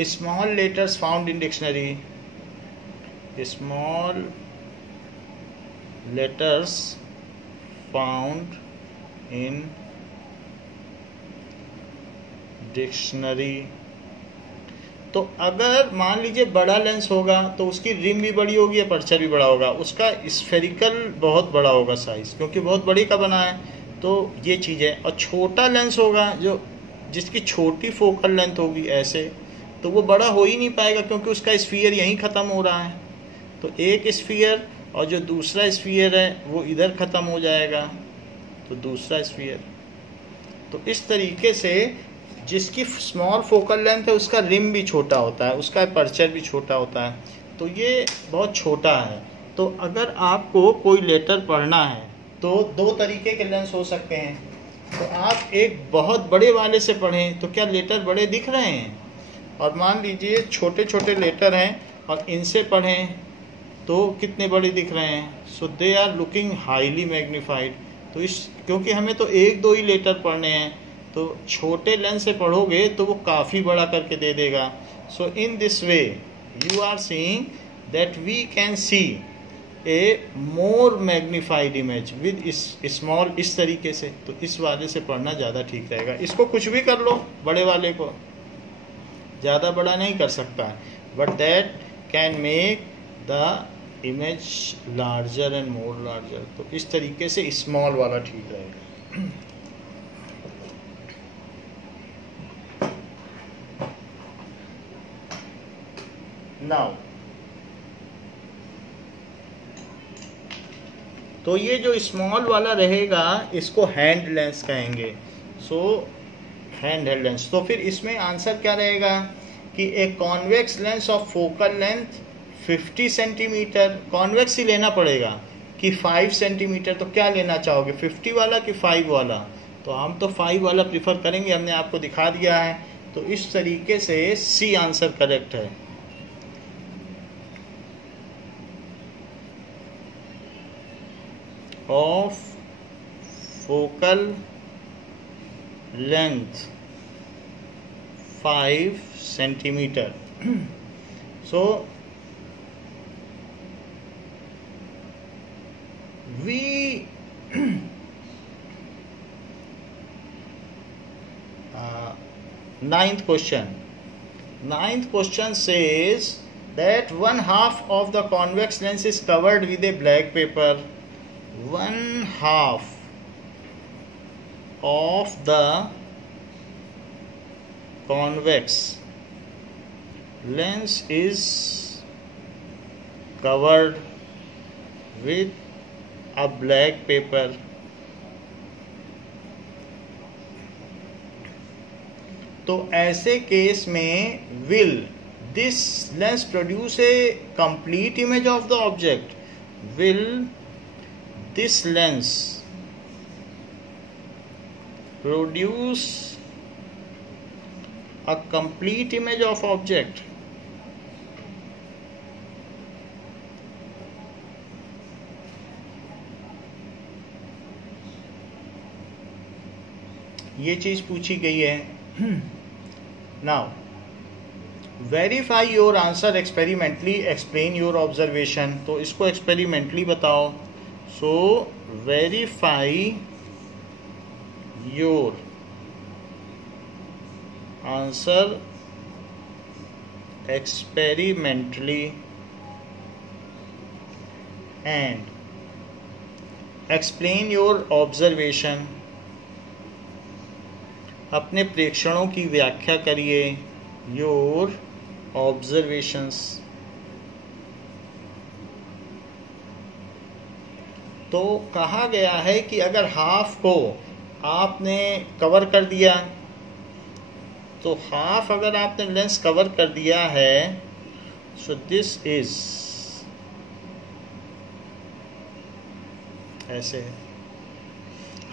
small letters found in dictionary? Small letters found in dictionary. तो अगर मान लीजिए बड़ा lens होगा तो उसकी rim भी बड़ी होगी, अपर्चर भी बड़ा होगा, उसका स्फेरिकल बहुत बड़ा होगा साइज, क्योंकि बहुत बड़ी का बना है, तो ये चीज़ है। और छोटा लेंस होगा जिसकी छोटी फोकल लेंथ होगी ऐसे, तो वो बड़ा हो ही नहीं पाएगा क्योंकि उसका स्फीयर यहीं ख़त्म हो रहा है। तो एक स्फीयर और जो दूसरा स्फीयर है वो इधर ख़त्म हो जाएगा, तो दूसरा स्फीयर। तो इस तरीके से जिसकी स्मॉल फोकल लेंथ है उसका रिम भी छोटा होता है, उसका अपर्चर भी छोटा होता है, तो ये बहुत छोटा है। तो अगर आपको कोई लेटर पढ़ना है तो दो तरीके के लेंस हो सकते हैं। तो आप एक बहुत बड़े वाले से पढ़ें तो क्या लेटर बड़े दिख रहे हैं, और मान लीजिए छोटे छोटे लेटर हैं और इनसे पढ़ें तो कितने बड़े दिख रहे हैं। So they are looking highly magnified. तो क्योंकि हमें तो एक दो ही लेटर पढ़ने हैं, तो छोटे लेंस से पढ़ोगे तो वो काफ़ी बड़ा करके दे देगा। So in this way you are seeing that we can see a more magnified image with small, इस तरीके से। तो इस वाले से पढ़ना ज़्यादा ठीक रहेगा। इसको कुछ भी कर लो, बड़े वाले को ज़्यादा बड़ा नहीं कर सकता, but that can make the image larger and more larger. तो इस तरीके से स्मॉल वाला ठीक रहेगा। नाउ तो ये जो स्मॉल वाला रहेगा इसको हैंड लेंस कहेंगे। So hand lens. तो फिर इसमें आंसर क्या रहेगा कि एक convex lens of focal length 50 centimetre, convex ही लेना पड़ेगा कि 5 सेंटीमीटर, तो क्या लेना चाहोगे, 50 वाला कि 5 वाला? तो हम तो 5 वाला प्रीफर करेंगे, हमने आपको दिखा दिया है। तो इस तरीके से सी आंसर करेक्ट है। Of focal length 5 centimetre. So we ninth question says that 1/2 of the convex lens is covered with a black paper. 1/2 of the convex lens is covered with a black paper. तो ऐसे case में will this lens produce a complete image of the object? Will this lens produce a complete image of object? ये चीज पूछी गई है। Now verify your answer experimentally, explain your observation. तो इसको एक्सपेरिमेंटली बताओ। So verify your answer experimentally and explain your observation. अपने प्रेक्षणों की व्याख्या करिए। Your observations. तो कहा गया है कि अगर हाफ को आपने कवर कर दिया, तो हाफ अगर आपने लेंस कवर कर दिया है, सो दिस इज ऐसे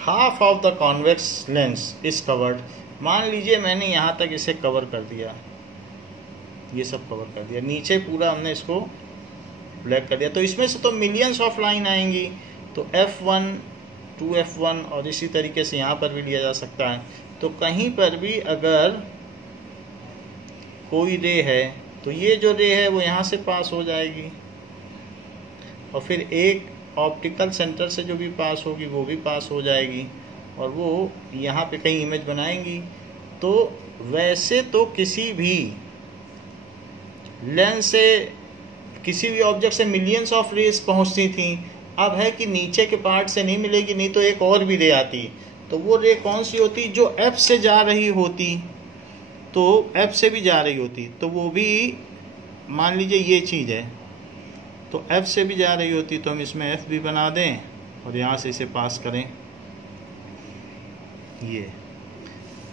half of the convex lens is covered. मान लीजिए मैंने यहाँ तक इसे कवर कर दिया, ये सब कवर कर दिया, नीचे पूरा हमने इसको ब्लैक कर दिया। तो इसमें से तो मिलियंस ऑफ लाइन आएंगी। तो F1 2F1 और इसी तरीके से यहाँ पर भी लिया जा सकता है। तो कहीं पर भी अगर कोई रे है तो ये जो रे है वो यहाँ से पास हो जाएगी, और फिर एक ऑप्टिकल सेंटर से जो भी पास होगी वो भी पास हो जाएगी, और वो यहाँ पे कहीं इमेज बनाएंगी। तो वैसे तो किसी भी लेंस से किसी भी ऑब्जेक्ट से मिलियंस ऑफ रेस पहुँचती थी। अब है कि नीचे के पार्ट से नहीं मिलेगी, नहीं तो एक और भी रे आती। तो वो रे कौन सी होती? जो F से जा रही होती, तो F से भी जा रही होती, तो वो भी मान लीजिए ये चीज़ है, तो F से भी जा रही होती, तो हम इसमें F भी बना दें और यहाँ से इसे पास करें। ये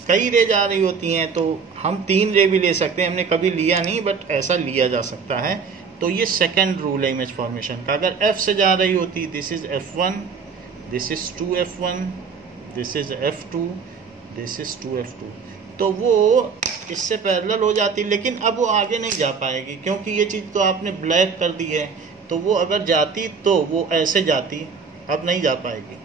कई रे जा रही होती हैं, तो हम 3 रे भी ले सकते हैं। हमने कभी लिया नहीं, बट ऐसा लिया जा सकता है। तो ये सेकंड रूल है इमेज फॉर्मेशन का। अगर F से जा रही होती, this is F1, this is 2F1, this is F2, this is 2F2, तो वो इससे पैरेलल हो जाती। लेकिन अब वो आगे नहीं जा पाएगी, क्योंकि ये चीज़ तो आपने ब्लैक कर दी है। तो वो अगर जाती तो वो ऐसे जाती, अब नहीं जा पाएगी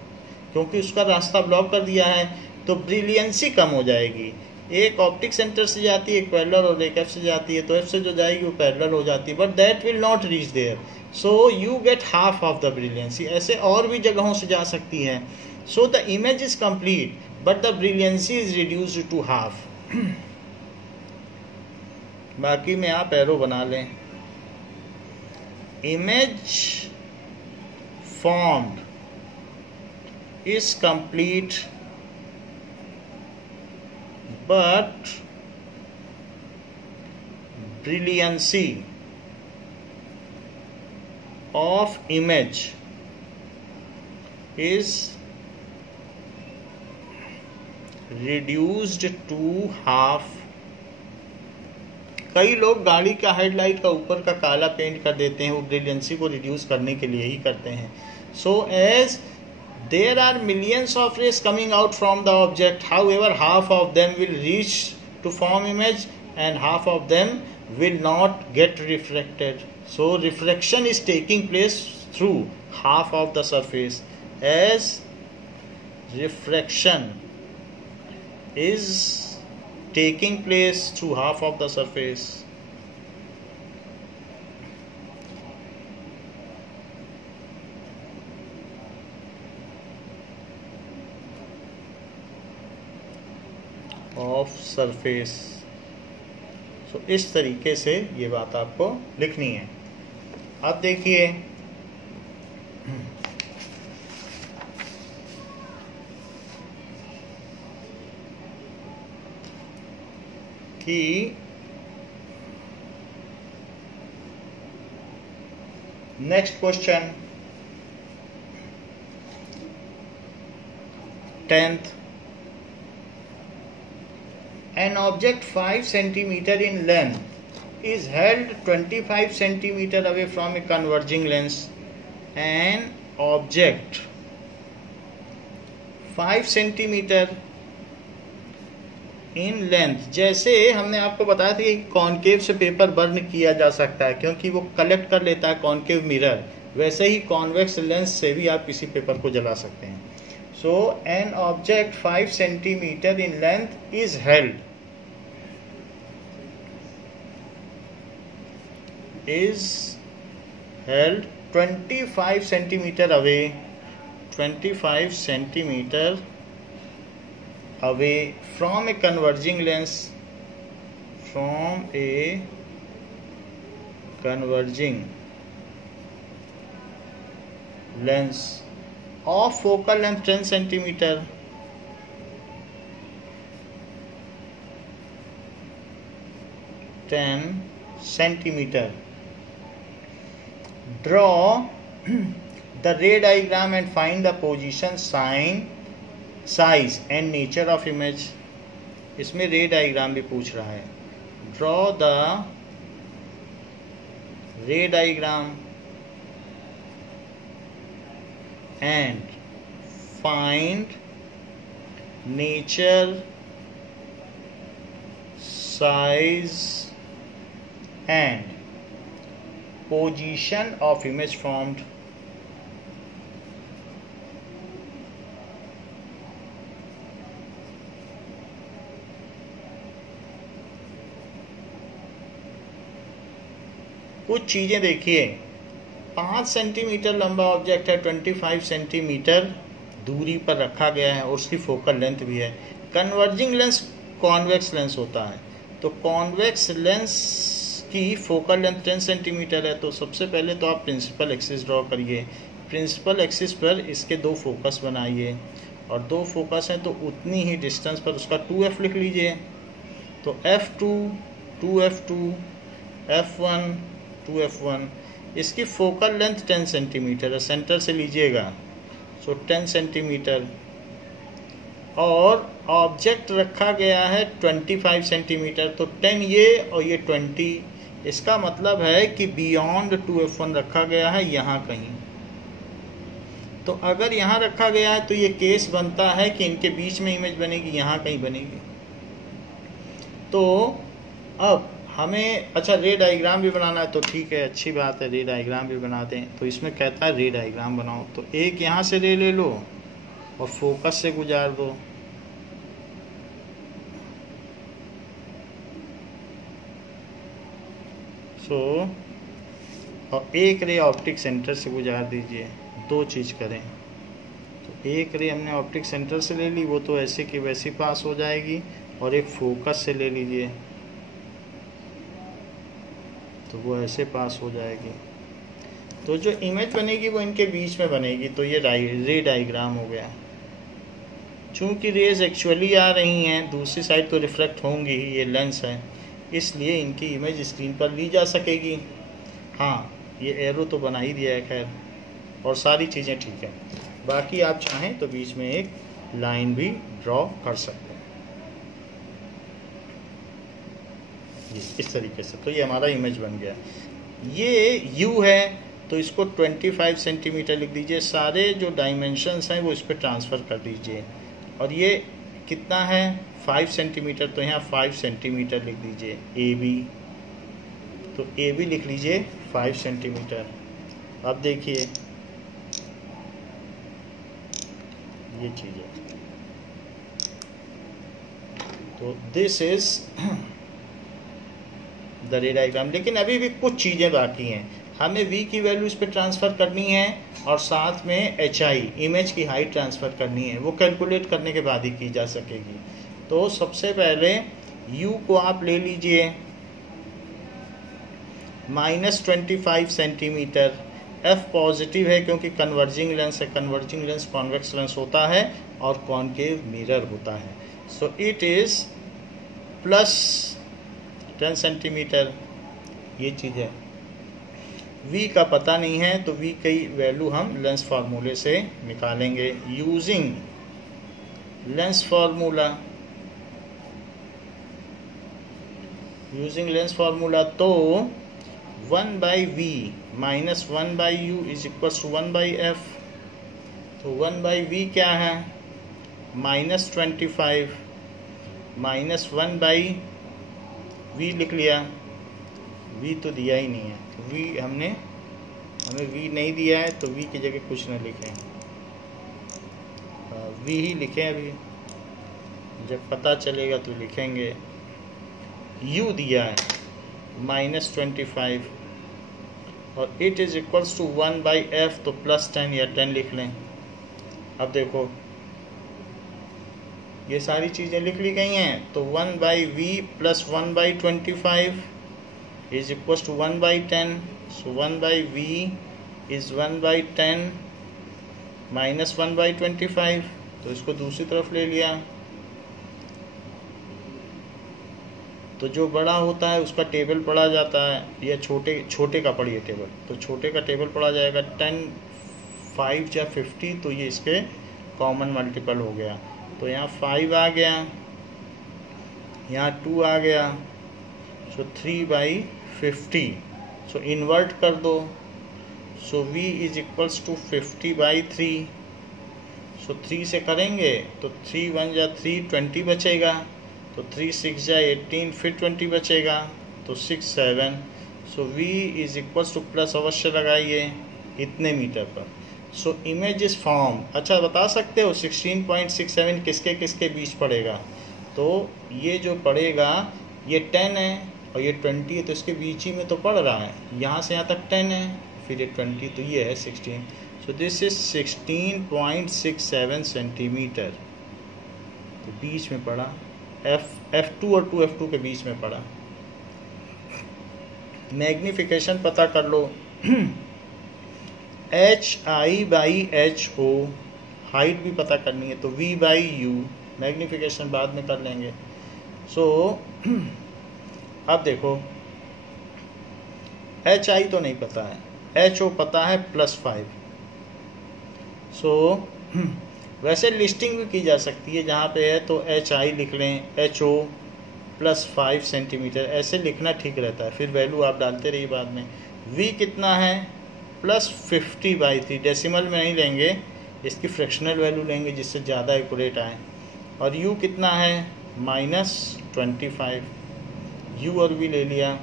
क्योंकि उसका रास्ता ब्लॉक कर दिया है। तो ब्रिलियंसी कम हो जाएगी। एक ऑप्टिक सेंटर से जाती है, एक पैरेलल, और एक F से जाती है, तो F से जो जाएगी वो पैरेलल हो जाती है, but that will not reach there, so you get half of the brilliancy. ऐसे और भी जगहों से जा सकती है। So the image is complete but the brilliancy is reduced to half. बाकी में आप एरो बना लें। Image formed is complete but brilliancy of image is reduced to half। कई लोग गाड़ी का हेडलाइट का ऊपर का काला पेंट कर देते हैं, वो ब्रिलियंसी को रिड्यूस करने के लिए ही करते हैं। So as there are millions of rays coming out from the object, however half of them will reach to form image and half of them will not get refracted. So refraction is taking place through half of the surface. As refraction is taking place through half of the surface, of surface. So इस तरीके से ये बात आपको लिखनी है। अब देखिए कि next question 10th, an object 5 centimeter in length is held 25 centimeter away from a converging lens. An object 5 centimeter in length, जैसे हमने आपको बताया था कि कॉनकेव से पेपर बर्न किया जा सकता है क्योंकि वो कलेक्ट कर लेता है कॉनकेव मिरर, वैसे ही कॉन्वेक्स लेंस से भी आप किसी पेपर को जला सकते हैं। So an object 5 centimeter in length is held is held 25 centimeter away, 25 centimeter away from a converging lens, from a converging lens of focal length 10 centimeter, 10 centimeter. Draw the ray diagram and find the position, sign, size and nature of image. इसमें रे diagram भी पूछ रहा है। Draw the ray diagram and find nature, size and position of image formed. कुछ चीजें देखिए, 5 centimetre लंबा ऑब्जेक्ट है, 25 सेंटीमीटर दूरी पर रखा गया है और उसकी फोकल लेंथ भी है। कन्वर्जिंग लेंस कॉन्वेक्स लेंस होता है, तो कॉन्वेक्स लेंस की फोकल लेंथ 10 सेंटीमीटर है। तो सबसे पहले तो आप प्रिंसिपल एक्सिस ड्रॉ करिए। प्रिंसिपल एक्सिस पर इसके दो फोकस बनाइए और दो फोकस हैं तो उतनी ही डिस्टेंस पर उसका 2f लिख लीजिए। तो f2, 2f2, f1, 2f1। इसकी फोकल लेंथ 10 सेंटीमीटर है, सेंटर से लीजिएगा। सो 10 सेंटीमीटर और ऑब्जेक्ट रखा गया है 25 सेंटीमीटर, तो 10 ये और ये 20। इसका मतलब है कि बियॉन्ड 2f1 रखा गया है यहाँ कहीं। तो अगर यहाँ रखा गया है तो ये केस बनता है कि इनके बीच में इमेज बनेगी, यहाँ कहीं बनेगी। तो अब हमें अच्छा रे डायग्राम भी बनाना है, तो ठीक है, अच्छी बात है, रे डायग्राम भी बनाते हैं। तो इसमें कहता है रे डायग्राम बनाओ, तो एक यहाँ से रे ले लो और फोकस से गुजार दो। और एक रे ऑप्टिक सेंटर से गुजार दीजिए। दो चीज़ करें, तो एक रे हमने ऑप्टिक सेंटर से ले ली, वो तो ऐसे की वैसी पास हो जाएगी, और एक फोकस से ले लीजिए तो वो ऐसे पास हो जाएगी। तो जो इमेज बनेगी वो इनके बीच में बनेगी। तो ये रे डायग्राम हो गया। चूंकि रेज एक्चुअली आ रही हैं, दूसरी साइड तो रिफ्लेक्ट होंगी ही, ये लेंस है, इसलिए इनकी इमेज स्क्रीन पर ली जा सकेगी। हाँ, ये एरो तो बना ही दिया है खैर, और सारी चीज़ें ठीक है। बाकी आप चाहें तो बीच में एक लाइन भी ड्रॉ कर सकते हैं इस तरीके से। तो ये हमारा इमेज बन गया। ये U है, तो इसको 25 सेंटीमीटर लिख दीजिए। सारे जो डायमेंशंस हैं वो इस पर ट्रांसफ़र कर दीजिए। और ये कितना है 5 सेंटीमीटर, तो यहाँ 5 सेंटीमीटर लिख दीजिए ए बी। तो ए बी लिख लीजिए 5 सेंटीमीटर। अब देखिए ये चीज़ है, तो दिस इज द रे डायग्राम। लेकिन अभी भी कुछ चीज़ें बाकी हैं। हमें v की वैल्यू इस पर ट्रांसफ़र करनी है और साथ में hi इमेज की हाइट ट्रांसफ़र करनी है। वो कैलकुलेट करने के बाद ही की जा सकेगी। तो सबसे पहले u को आप ले लीजिए -25 सेंटीमीटर। f पॉजिटिव है क्योंकि कन्वर्जिंग लेंस है। कन्वर्जिंग लेंस कॉन्वेक्स लेंस होता है और कॉनकेव मिरर होता है। So it is +10 centimetre. ये चीज़ है। v का पता नहीं है तो v की वैल्यू हम लेंस फार्मूले से निकालेंगे यूजिंग लेंस फार्मूला। तो 1/v -1/u is equal to 1/f। तो 1/v क्या है -25 -1/v लिख लिया। v तो दिया ही नहीं है, v हमें v नहीं दिया है तो v की जगह कुछ न लिखें, v ही लिखें। अभी जब पता चलेगा तो लिखेंगे। u दिया है -25 और it is equals to 1/f, तो +10 या 10 लिख लें। अब देखो ये सारी चीज़ें लिख ली गई हैं। तो 1/v + 1/25 is equals to 1/10। So 1/v is 1/10 - 1/25। तो इसको दूसरी तरफ ले लिया। तो जो बड़ा होता है उसका टेबल पढ़ा जाता है, या छोटे का पढ़िए टेबल। तो छोटे का टेबल पढ़ा जाएगा 10, 5 या 50, तो ये इसके कॉमन मल्टीपल हो गया। तो यहाँ 5 आ गया, यहाँ 2 आ गया। सो 3/50। सो इन्वर्ट कर दो। सो v इज इक्वल्स टू 50/3। सो 3 से करेंगे तो 3 1 जा 3, 20 बचेगा। तो 3 6 जा 18, फिर 20 बचेगा तो 6 7। सो v is equals two plus अवश्य लगाइए इतने मीटर पर। सो इमेज इज फॉर्म। अच्छा बता सकते हो 16.67 किसके किसके बीच पड़ेगा? तो ये जो पड़ेगा ये 10 है और ये 20 है, तो इसके बीच ही में तो पड़ रहा है। यहाँ से यहाँ तक 10 है, फिर ये 20, तो ये है 16। सो दिस इज 16.67 सेंटीमीटर। तो बीच में पड़ा, F2 और 2F2 के बीच में पड़ा। मैग्निफिकेशन पता कर लो। HI/HO हाइट भी पता करनी है, तो V/U मैग्निफिकेशन बाद में कर लेंगे। सो अब देखो HI तो नहीं पता है, HO पता है +5। सो वैसे लिस्टिंग भी की जा सकती है, जहाँ पे है तो HI लिख लें, HO +5 सेंटीमीटर, ऐसे लिखना ठीक रहता है। फिर वैल्यू आप डालते रहिए बाद में। V कितना है +50/3, डेसिमल में नहीं लेंगे, इसकी फ्रैक्शनल वैल्यू लेंगे जिससे ज़्यादा एक्यूरेट आए। और U कितना है -25। U और V ले लिया।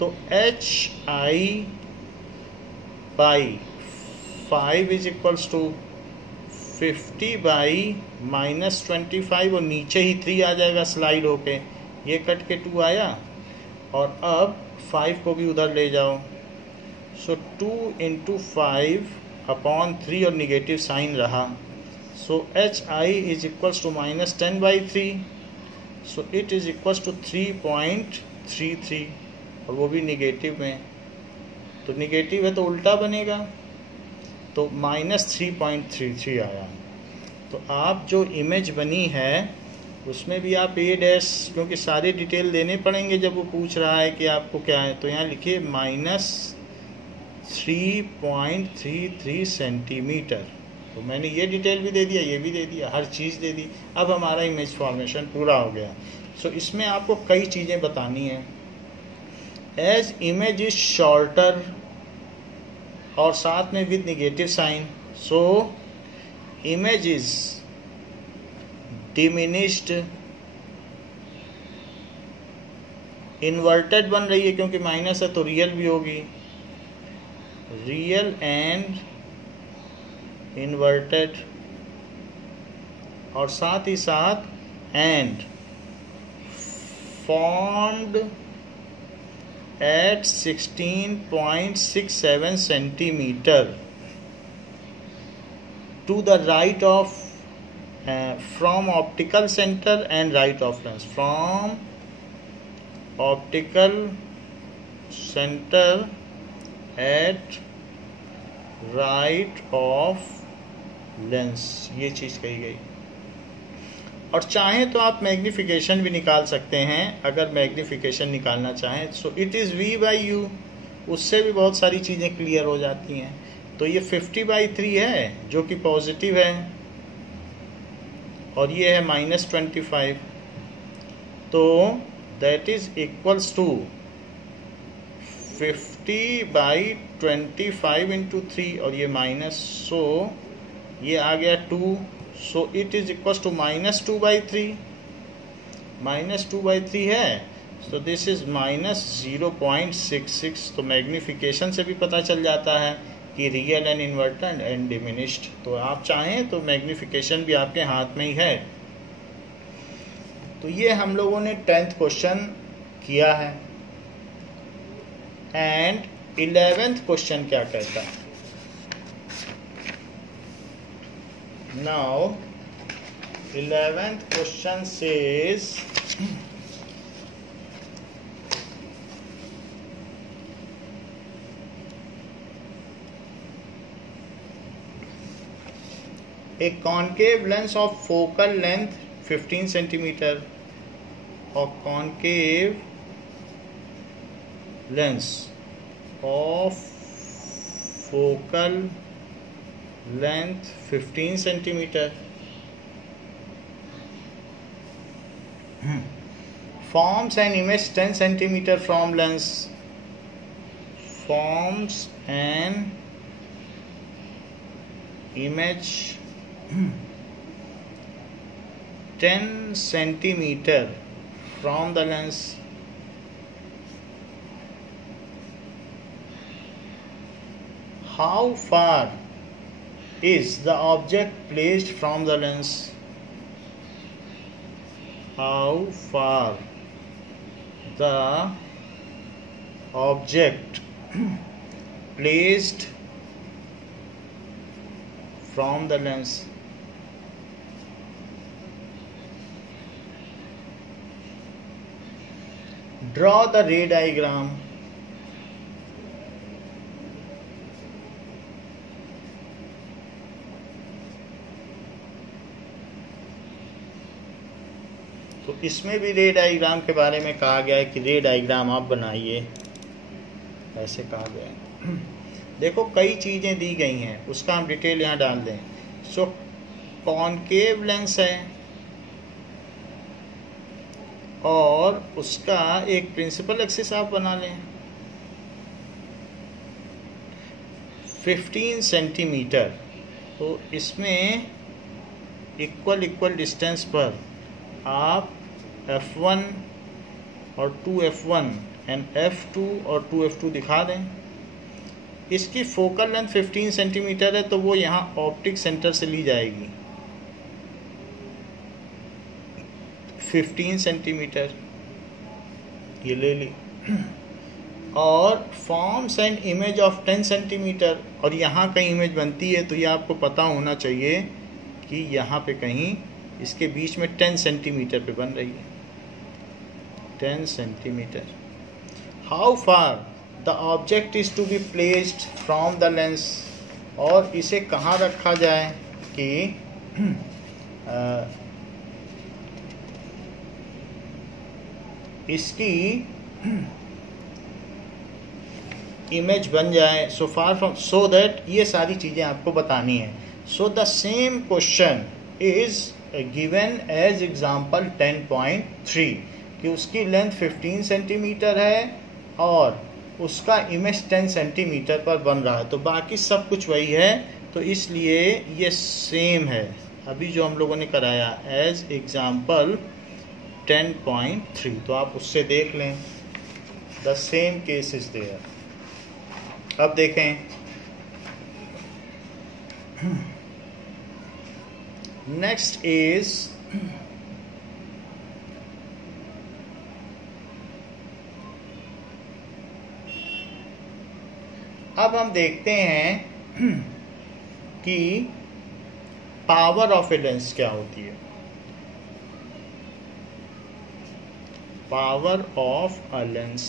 तो HI/5 इज इक्वल्स टू 50/-25 और नीचे ही 3 आ जाएगा स्लाइड होके, ये कट के 2 आया। और अब 5 को भी उधर ले जाओ। सो 2 × 5/3 और निगेटिव साइन रहा। So HI is equals to -10/3। So it is equals to 3.33 और वो भी निगेटिव में। तो निगेटिव है तो उल्टा बनेगा, तो -3.33 आया। तो आप जो इमेज बनी है उसमें भी आप A', क्योंकि सारे डिटेल देने पड़ेंगे जब वो पूछ रहा है कि आपको क्या है, तो यहाँ लिखिए -3.33 सेंटीमीटर। तो मैंने ये डिटेल भी दे दिया, ये भी दे दिया, हर चीज़ दे दी। अब हमारा इमेज फॉर्मेशन पूरा हो गया। सो इसमें आपको कई चीज़ें बतानी हैं। एज इमेज इज शॉर्टर और साथ में with negative sign. So image is diminished, inverted बन रही है क्योंकि माइनस है तो रियल भी होगी, रियल एंड इन्वर्टेड, और साथ ही साथ and formed at 16.67 centimeter to the right of from optical center and right of lens, from optical center at right of lens, ये चीज कही गई। और चाहें तो आप मैग्निफिकेशन भी निकाल सकते हैं, अगर मैग्निफिकेशन निकालना चाहें। सो इट इज़ v/u, उससे भी बहुत सारी चीज़ें क्लियर हो जाती हैं। तो ये 50/3 है जो कि पॉजिटिव है, और ये है -25, तो that is equals to 50/25 into 3, और ये माइनस, सो ये आ गया 2, so it is equals to -2/3, -2/3 है, सो दिस इज -0.66। तो मैग्निफिकेशन से भी पता चल जाता है कि real and inverted and diminished. तो आप चाहें तो मैग्निफिकेशन भी आपके हाथ में ही है। तो ये हम लोगों ने 10th क्वेश्चन किया है। एंड 11th क्वेश्चन क्या कहता है? Now 11th question says a concave lens of focal length 15 centimeter, or concave lens of focal length 15 centimeter forms an image 10 centimeter from lens, forms an image 10 centimeter from the lens. How far is the object placed from the lens? How far the object placed from the lens? Draw the ray diagram. तो इसमें भी रे diagram के बारे में कहा गया है कि रे डायग्राम आप बनाइए, ऐसे कहा गया है। देखो कई चीज़ें दी गई हैं, उसका हम डिटेल यहाँ डाल दें। सो कॉनकेव लेंस है और उसका एक प्रिंसिपल एक्सिस आप बना लें 15 सेंटीमीटर। तो इसमें इक्वल डिस्टेंस पर आप F1 और 2F1 एंड F2 और 2F2 दिखा दें। इसकी फोकल लेंथ 15 सेंटीमीटर है, तो वो यहाँ ऑप्टिक सेंटर से ली जाएगी 15 सेंटीमीटर, ये ले ली। और forms and image of 10 centimetre, और यहाँ कहीं इमेज बनती है तो ये आपको पता होना चाहिए कि यहाँ पे कहीं इसके बीच में 10 सेंटीमीटर पे बन रही है, 10 centimetre. How far the object is to be placed from the lens, और इसे कहाँ रखा जाए कि इसकी इमेज बन जाए सो फार फ्रॉम, सो दैट ये सारी चीज़ें आपको बतानी है। So the same question is given as example 10.3 कि उसकी लेंथ 15 सेंटीमीटर है और उसका इमेज 10 सेंटीमीटर पर बन रहा है, तो बाकी सब कुछ वही है, तो इसलिए ये सेम है अभी जो हम लोगों ने कराया एज एग्जाम्पल 10.3। तो आप उससे देख लें, the same case is there. अब देखें नेक्स्ट इज अब हम देखते हैं कि पावर ऑफ ए लेंस क्या होती है। पावर ऑफ अ लेंस,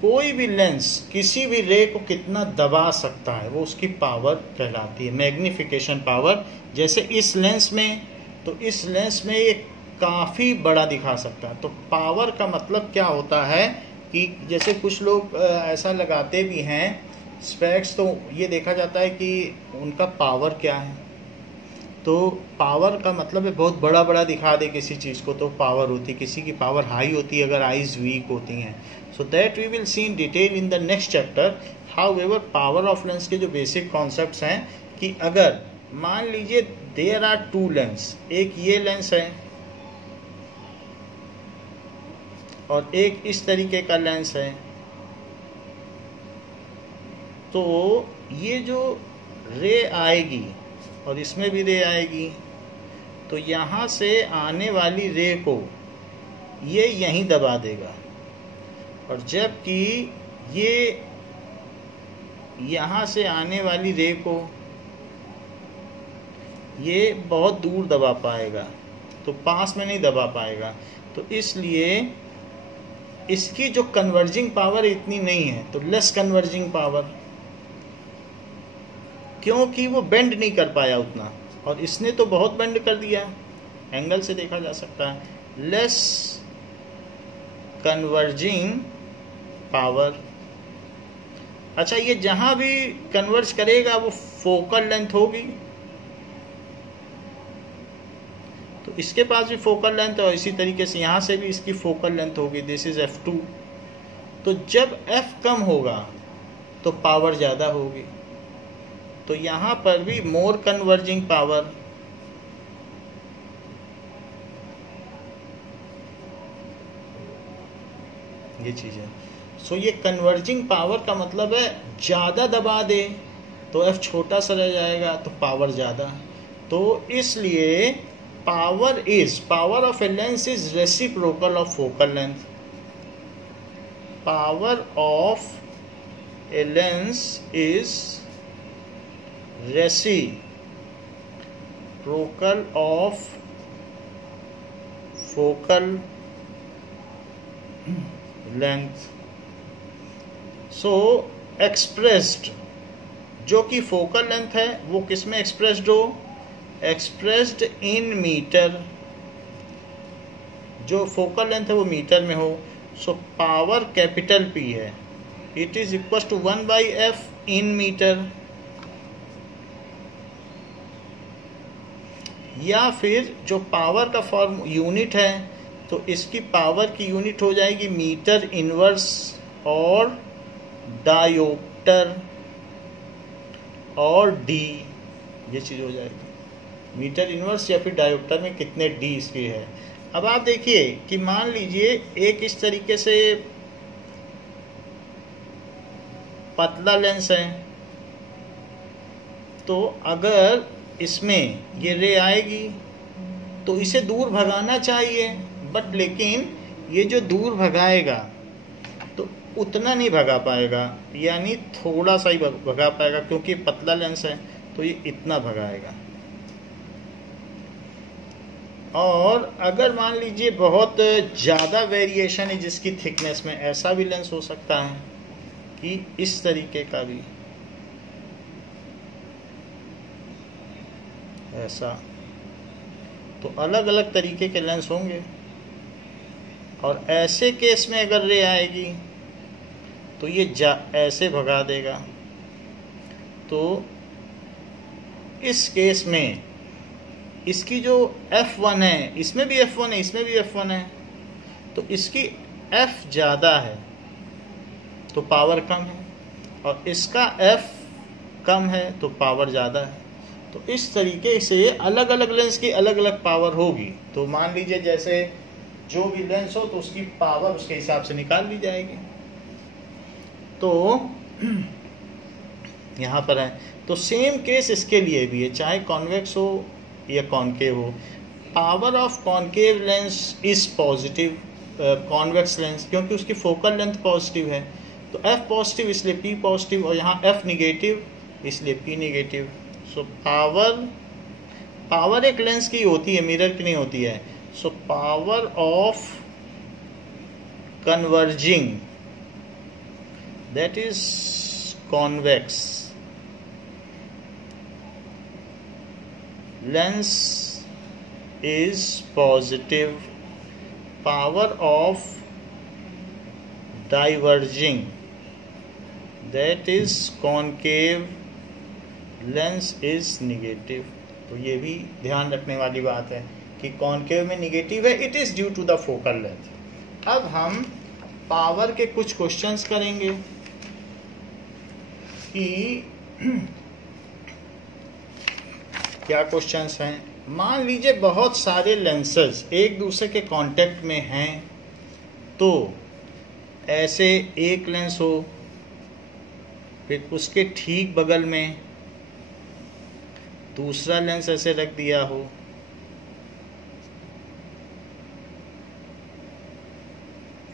कोई भी लेंस किसी भी रे को कितना दबा सकता है वो उसकी पावर कहलाती है, मैग्निफिकेशन पावर। जैसे इस लेंस में, तो इस लेंस में ये काफ़ी बड़ा दिखा सकता है। तो पावर का मतलब क्या होता है कि जैसे कुछ लोग ऐसा लगाते भी हैं स्पेक्स, तो ये देखा जाता है कि उनका पावर क्या है। तो पावर का मतलब है बहुत बड़ा बड़ा दिखा दे किसी चीज़ को तो पावर होती है, किसी की पावर हाई होती है अगर आइज़ वीक होती हैं। So that we will see in detail in the next chapter. However power of lens के जो बेसिक कॉन्सेप्ट्स हैं कि अगर मान लीजिए देयर आर टू लेंस, एक ये लेंस है और एक इस तरीके का लेंस है, तो ये जो रे आएगी और इसमें भी रे आएगी, तो यहाँ से आने वाली रे को ये यहीं दबा देगा, और जबकि ये यहाँ से आने वाली रे को ये बहुत दूर दबा पाएगा, तो पास में नहीं दबा पाएगा। तो इसलिए इसकी जो कन्वर्जिंग पावर इतनी नहीं है, तो लेस कन्वर्जिंग पावर, क्योंकि वो बेंड नहीं कर पाया उतना, और इसने तो बहुत बेंड कर दिया, एंगल से देखा जा सकता है। Less converging power. अच्छा, ये जहां भी कन्वर्ज करेगा वो फोकल लेंथ होगी, तो इसके पास भी फोकल लेंथ है और इसी तरीके से यहाँ से भी इसकी फोकल लेंथ होगी, दिस इज f2। तो जब f कम होगा तो पावर ज़्यादा होगी, तो यहाँ पर भी मोर कन्वर्जिंग पावर। ये चीज़ है। सो ये कन्वर्जिंग पावर का मतलब है ज़्यादा दबा दे तो f छोटा सा रह जाएगा, तो पावर ज़्यादा। तो इसलिए power of a lens is reciprocal of focal length. Power of a lens is reciprocal of focal length. So expressed, जो कि फोकल लेंथ है वो किस में एक्सप्रेस्ड हो, एक्सप्रेस्ड इन मीटर। जो फोकल लेंथ है वो मीटर में हो, सो पावर कैपिटल P है, it is equal to 1/f in metre. या फिर जो पावर का फॉर्म यूनिट है, तो इसकी पावर की यूनिट हो जाएगी मीटर इनवर्स और डायोप्टर और डी, ये चीज़ हो जाएगी मीटर इनवर्स या फिर डायोप्टर में कितने डी इसकी है। अब आप देखिए कि मान लीजिए एक इस तरीके से पतला लेंस है, तो अगर इसमें ये रे आएगी तो इसे दूर भगाना चाहिए, बट लेकिन ये जो दूर भगाएगा तो उतना नहीं भगा पाएगा, यानी थोड़ा सा ही भगा पाएगा, क्योंकि पतला लेंस है तो ये इतना भगाएगा। और अगर मान लीजिए बहुत ज़्यादा वेरिएशन है जिसकी थिकनेस में, ऐसा भी लेंस हो सकता है कि इस तरीके का भी ऐसा, तो अलग अलग तरीके के लेंस होंगे। और ऐसे केस में अगर रे आएगी तो ये ऐसे भगा देगा, तो इस केस में इसकी जो F1 है, इसमें भी F1 है, इसमें भी F1 है, तो इसकी एफ ज़्यादा है तो पावर कम है, और इसका एफ कम है तो पावर ज़्यादा है। तो इस तरीके से अलग अलग लेंस की अलग अलग पावर होगी। तो मान लीजिए जैसे जो भी लेंस हो तो उसकी पावर उसके हिसाब से निकाल ली जाएगी। तो यहाँ पर है, तो सेम केस इसके लिए भी है, चाहे कॉन्वेक्स हो या कॉन्केव हो। Power of concave lens is positive convex lens, क्योंकि उसकी फोकल लेंथ पॉजिटिव है। तो एफ पॉजिटिव इसलिए पी पॉजिटिव, और यहाँ एफ निगेटिव इसलिए पी निगेटिव। सो पावर एक लेंस की होती है, मिरर की नहीं होती है। So power of converging, that is convex lens is positive. Power of diverging, that is concave lens is negative. तो ये भी ध्यान रखने वाली बात है कि कॉन्केव में निगेटिव है, it is due to the focal length. अब हम पावर के कुछ क्वेश्चंस करेंगे कि क्या क्वेश्चंस हैं। मान लीजिए बहुत सारे लेंसेज एक दूसरे के कांटेक्ट में हैं, तो ऐसे एक लेंस हो, फिर उसके ठीक बगल में दूसरा लेंस ऐसे रख दिया हो,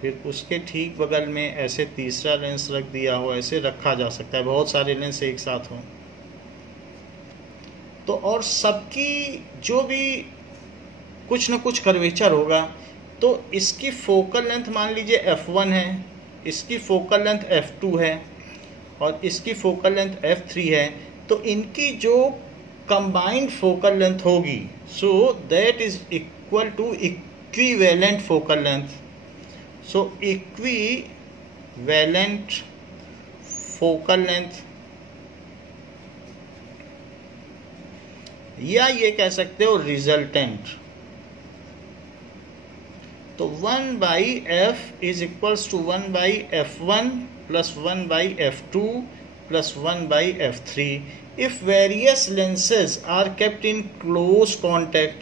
फिर उसके ठीक बगल में ऐसे तीसरा लेंस रख दिया हो। ऐसे रखा जा सकता है, बहुत सारे लेंस एक साथ हों तो, और सबकी जो भी कुछ न कुछ कर्वेचर होगा। तो इसकी फोकल लेंथ मान लीजिए f1 है, इसकी फोकल लेंथ f2 है, और इसकी फोकल लेंथ f3 है। तो इनकी जो कंबाइंड फोकल लेंथ होगी, so that is equal to equivalent focal length. So equivalent focal length, या ये कह सकते हो रिजल्टेंट। तो 1/f is equals to 1/f1 plus 1/f2 plus 1/f3 if various lenses are kept in close contact.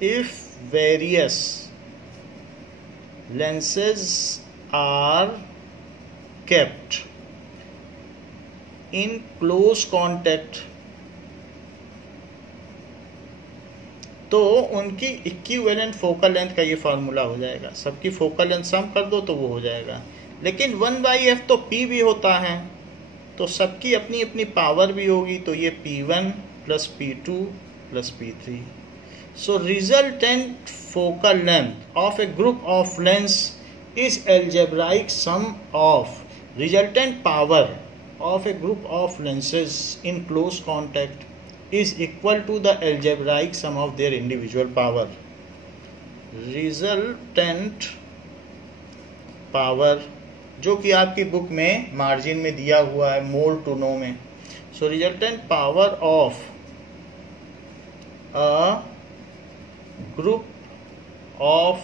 If various lenses are kept in close contact, तो उनकी equivalent focal length का ये फार्मूला हो जाएगा। सबकी फोकल लेंथ सम कर दो तो वो हो जाएगा। लेकिन 1/f तो p भी होता है, तो सबकी अपनी अपनी पावर भी होगी। तो ये p1 plus p2 plus p3। So resultant focal length of a group of lens is algebraic sum of resultant power of a group of lenses in close contact is equal to the algebraic sum of their individual power. Resultant power जो कि आपकी book में margin में दिया हुआ है मोल टू नो में। So resultant power of a group of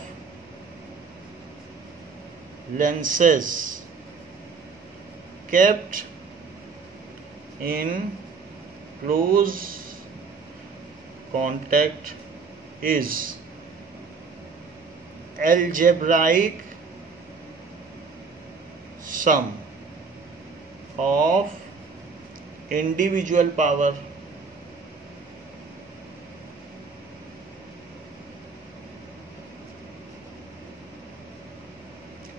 lenses kept in close contact is algebraic sum of individual power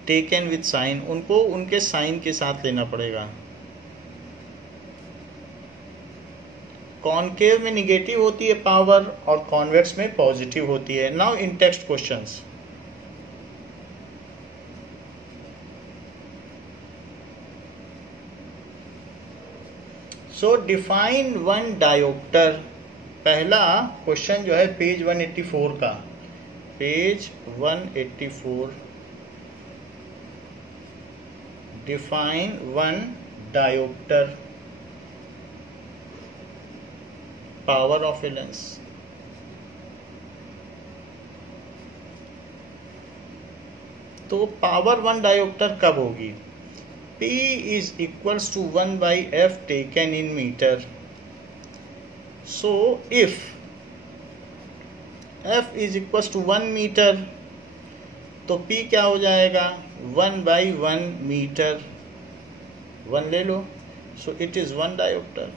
taken with sign। उनको उनके साइन के साथ लेना पड़ेगा। कॉन्केव में निगेटिव होती है पावर और कॉन्वेक्स में पॉजिटिव होती है। Now in text questions, so define one dioptre. पहला क्वेश्चन जो है पेज 184 का, page 184, define one dioptre, power of a lens। तो पावर 1 डायोप्टर कब होगी? P is equals to 1 by F taken in meter. So if F is equals to 1 meter, तो P क्या हो जाएगा? 1 by 1 meter. 1 ले लो. So it is 1 diopter.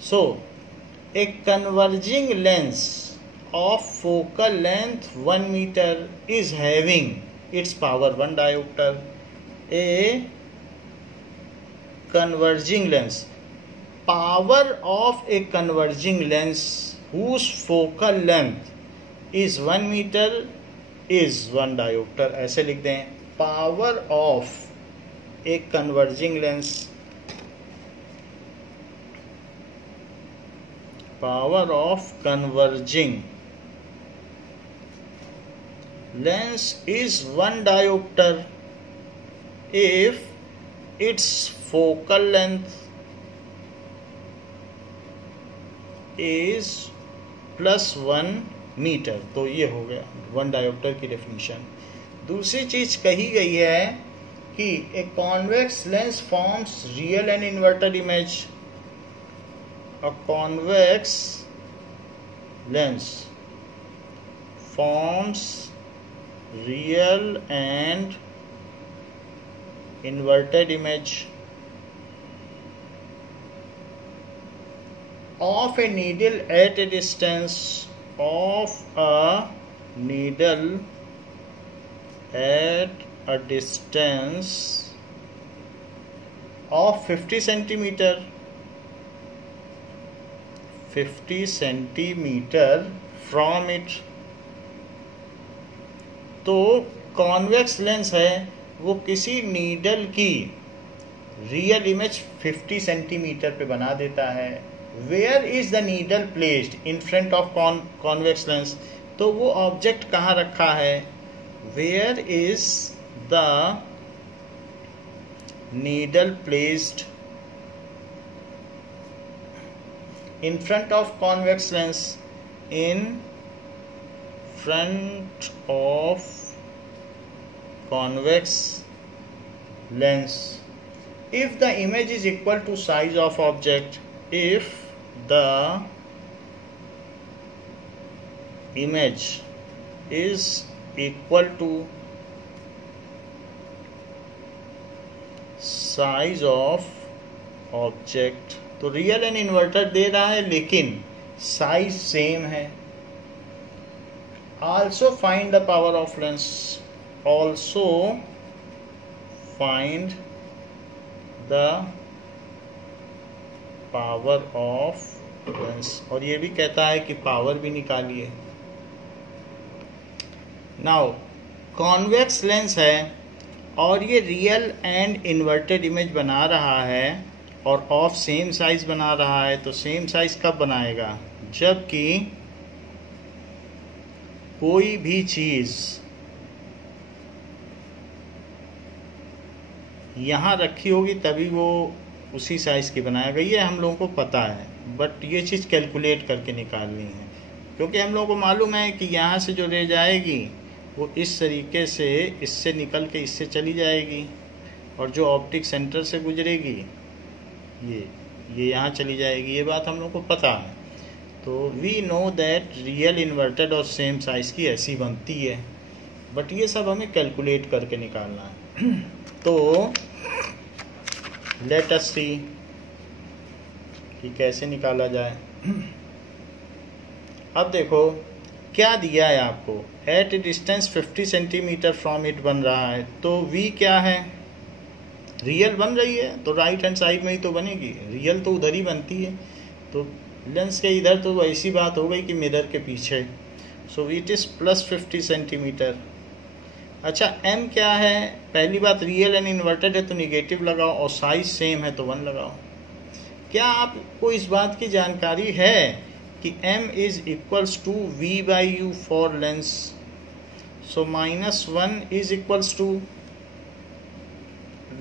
So a converging lens of focal length 1 meter is having its power 1 diopter. A converging lens, power of a converging lens whose focal length is 1 meter is 1 diopter. ऐसे लिख दें, power of a converging lens, power of converging lens is 1 diopter if its focal length is +1 metre. तो ये हो गया 1 dioptre की definition. दूसरी चीज कही गई है कि ए convex lens forms real and inverted image. A convex lens forms real and inverted image of a needle at a distance of a needle at a distance of 50 centimeter 50 centimetre from it. तो convex lens है, वो किसी needle की real image 50 centimetre पे बना देता है. Where is the needle placed in front of convex lens. तो वो ऑब्जेक्ट कहाँ रखा है? Where is the needle placed in front of convex lens, in front of convex lens. If the image is equal to size of object, if the image is equal to size of object, तो real and inverter दे रहा है लेकिन size same है. Also find the power of lens, also find the power of lens. और ये भी कहता है कि पावर भी निकालिए. नाउ कॉन्वेक्स लेंस है और ये रियल एंड इन्वर्टेड इमेज बना रहा है और ऑफ सेम साइज बना रहा है. तो सेम साइज कब बनाएगा? जबकि कोई भी चीज यहां रखी होगी तभी वो उसी साइज की बनाएगा. ये हम लोगों को पता है, बट ये चीज कैलकुलेट करके निकालनी है, क्योंकि हम लोगों को मालूम है कि यहाँ से जो ले जाएगी वो इस तरीके से इससे निकल के इससे चली जाएगी, और जो ऑप्टिक सेंटर से गुजरेगी ये यहाँ चली जाएगी. ये बात हम लोग को पता है. तो we know that real inverted और सेम साइज की ऐसी बनती है, बट ये सब हमें कैलकुलेट करके निकालना है. तो लेट अस सी कि कैसे निकाला जाए. अब देखो क्या दिया है आपको. At a distance 50 centimetre from it बन रहा है. तो वी क्या है? रियल बन रही है, तो राइट हैंड साइड में ही तो बनेगी. रियल तो उधर ही बनती है, तो लेंस के इधर तो ऐसी बात हो गई कि मिरर के पीछे. सो इट इज +50 सेंटीमीटर. अच्छा एम क्या है? पहली बात रियल एंड इन्वर्टेड है तो निगेटिव लगाओ, और साइज सेम है तो 1 लगाओ. क्या आपको इस बात की जानकारी है कि m is equals to v/u for lens. So -1 is equals to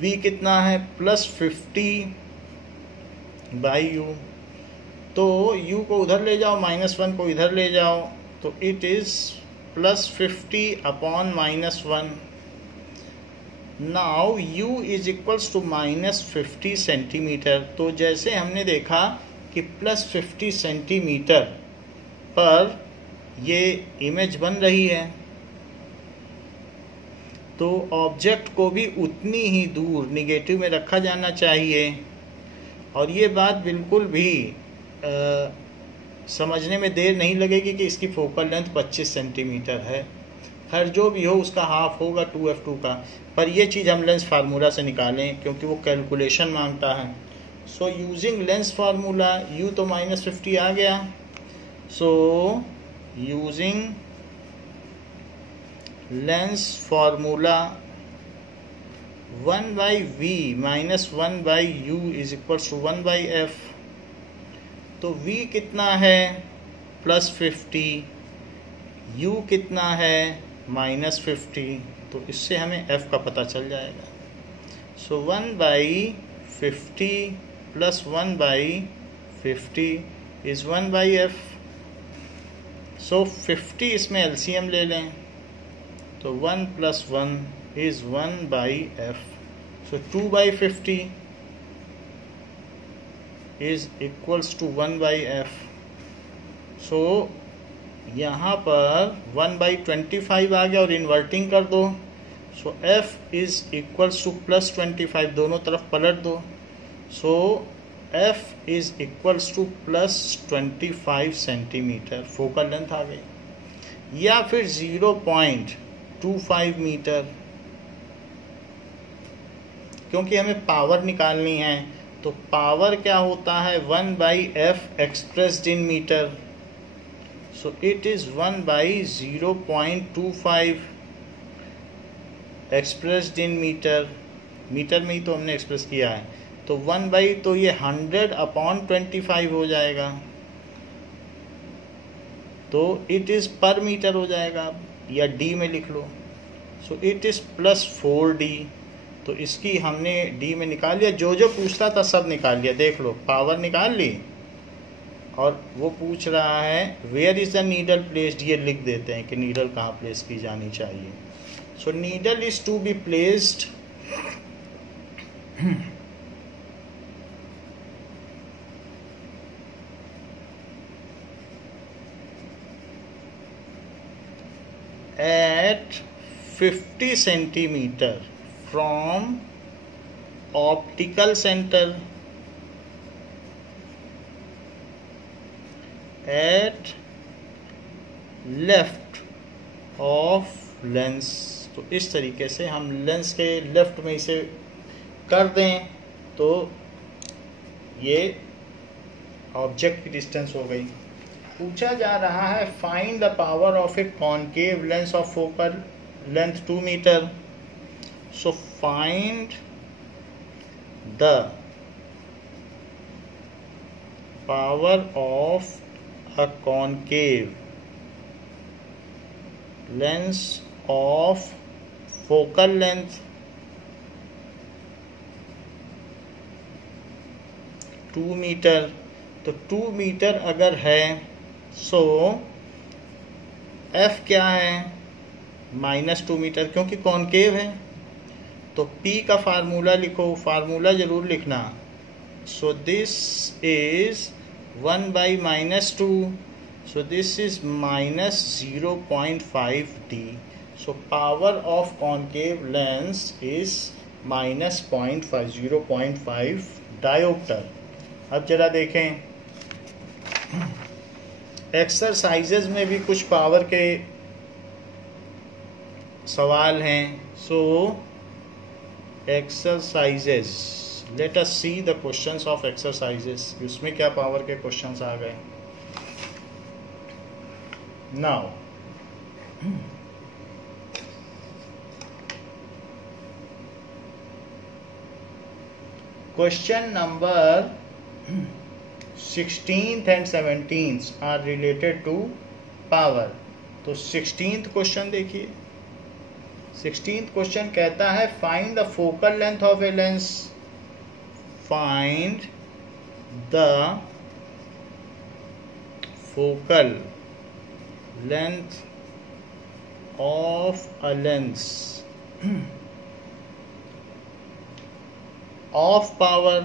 v कितना है? +50/u. तो u को उधर ले जाओ, -1 को इधर ले जाओ, तो it is +50/-1. Now u is equals to -50 centimetre. तो जैसे हमने देखा कि +50 सेंटीमीटर पर ये इमेज बन रही है, तो ऑब्जेक्ट को भी उतनी ही दूर निगेटिव में रखा जाना चाहिए। और ये बात बिल्कुल भी समझने में देर नहीं लगेगी कि इसकी फोकल लेंथ 25 सेंटीमीटर है। खैर जो भी हो उसका हाफ होगा 2f2 का, पर ये चीज़ हम लेंस फार्मूला से निकालें क्योंकि वो कैलकुलेशन मांगता है। So using lens formula u तो -50 आ गया। So using lens formula 1/v - 1/u is equal to 1/f। तो v कितना है +50, u कितना है -50, तो इससे हमें f का पता चल जाएगा। सो 1/50 + 1/50 इज 1/f। सो 50 इसमें LCM ले लें, तो 1 + 1 is 1/f। So 2/50 is equals to 1/f। So यहाँ पर 1/25 आ गया और इन्वर्टिंग कर दो। So f is equals to +25, दोनों तरफ पलट दो। So f is equals to +25 centimetre focal length आ गई, या फिर 0.25 मीटर, क्योंकि हमें पावर निकालनी है। तो पावर क्या होता है 1/f expressed in metre. So it is 1/0.25 expressed in metre. Metre में ही तो हमने एक्सप्रेस किया है, तो 1/, तो ये 100/25 हो जाएगा, तो इट इज पर मीटर हो जाएगा, या डी में लिख लो। सो इट इज +4d। तो इसकी हमने डी में निकाल लिया, जो जो पूछता था सब निकाल लिया। देख लो पावर निकाल ली, और वो पूछ रहा है where is the needle placed, ये लिख देते हैं कि नीडल कहाँ प्लेस की जानी चाहिए। So needle is to be placed at 50 centimeter from optical center at left of lens। तो इस तरीके से हम लेंस के लेफ्ट में इसे कर दें तो ये ऑब्जेक्ट की डिस्टेंस हो गई। पूछा जा रहा है find the power of a concave lens of focal length 2 metre. So find the power of a concave lens of focal length 2 metre. तो 2 मीटर अगर है सो f क्या है -2 मीटर, क्योंकि कॉनकेव है। तो p का फार्मूला लिखो, फार्मूला जरूर लिखना। सो this is 1/-2, so this is -0.5d। so power of concave lens is -0.5 0.5 dioptre. अब जरा देखें एक्सरसाइजेज में भी कुछ पावर के सवाल हैं। So exercises, let us see the questions of exercises, उसमें क्या पावर के क्वेश्चंस आ गए। Now, question number 16th and 17th are related to power। तो 16th क्वेश्चन देखिए। 16th क्वेश्चन कहता है find the focal length of a lens. Find the focal length of a lens of power,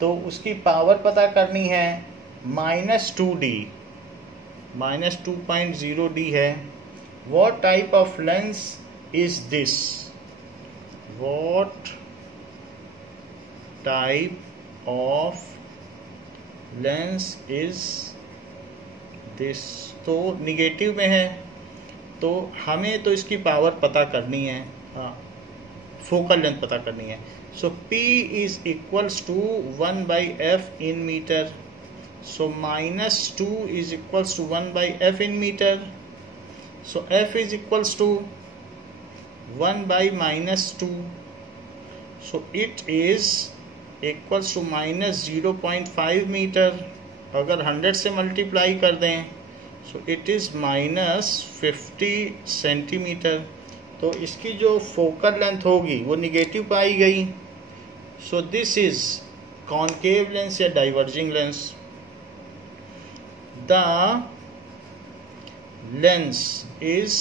तो उसकी power पता करनी है -2D, -2.0D है। What type of lens is this? What type of lens is this? तो negative में है, तो हमें तो इसकी पावर पता करनी है, फोकल लेंथ पता करनी है। So P is equals to 1/f in meter, so -2 is equals to 1/f in meter, so f is equals to 1/-2, so it is equals to -0.5 metre. अगर 100 से मल्टीप्लाई कर दें सो इट इज़ -50 सेंटीमीटर। तो इसकी जो focal length होगी वो negative पाई गई। So this is concave lens या diverging lens. The lens is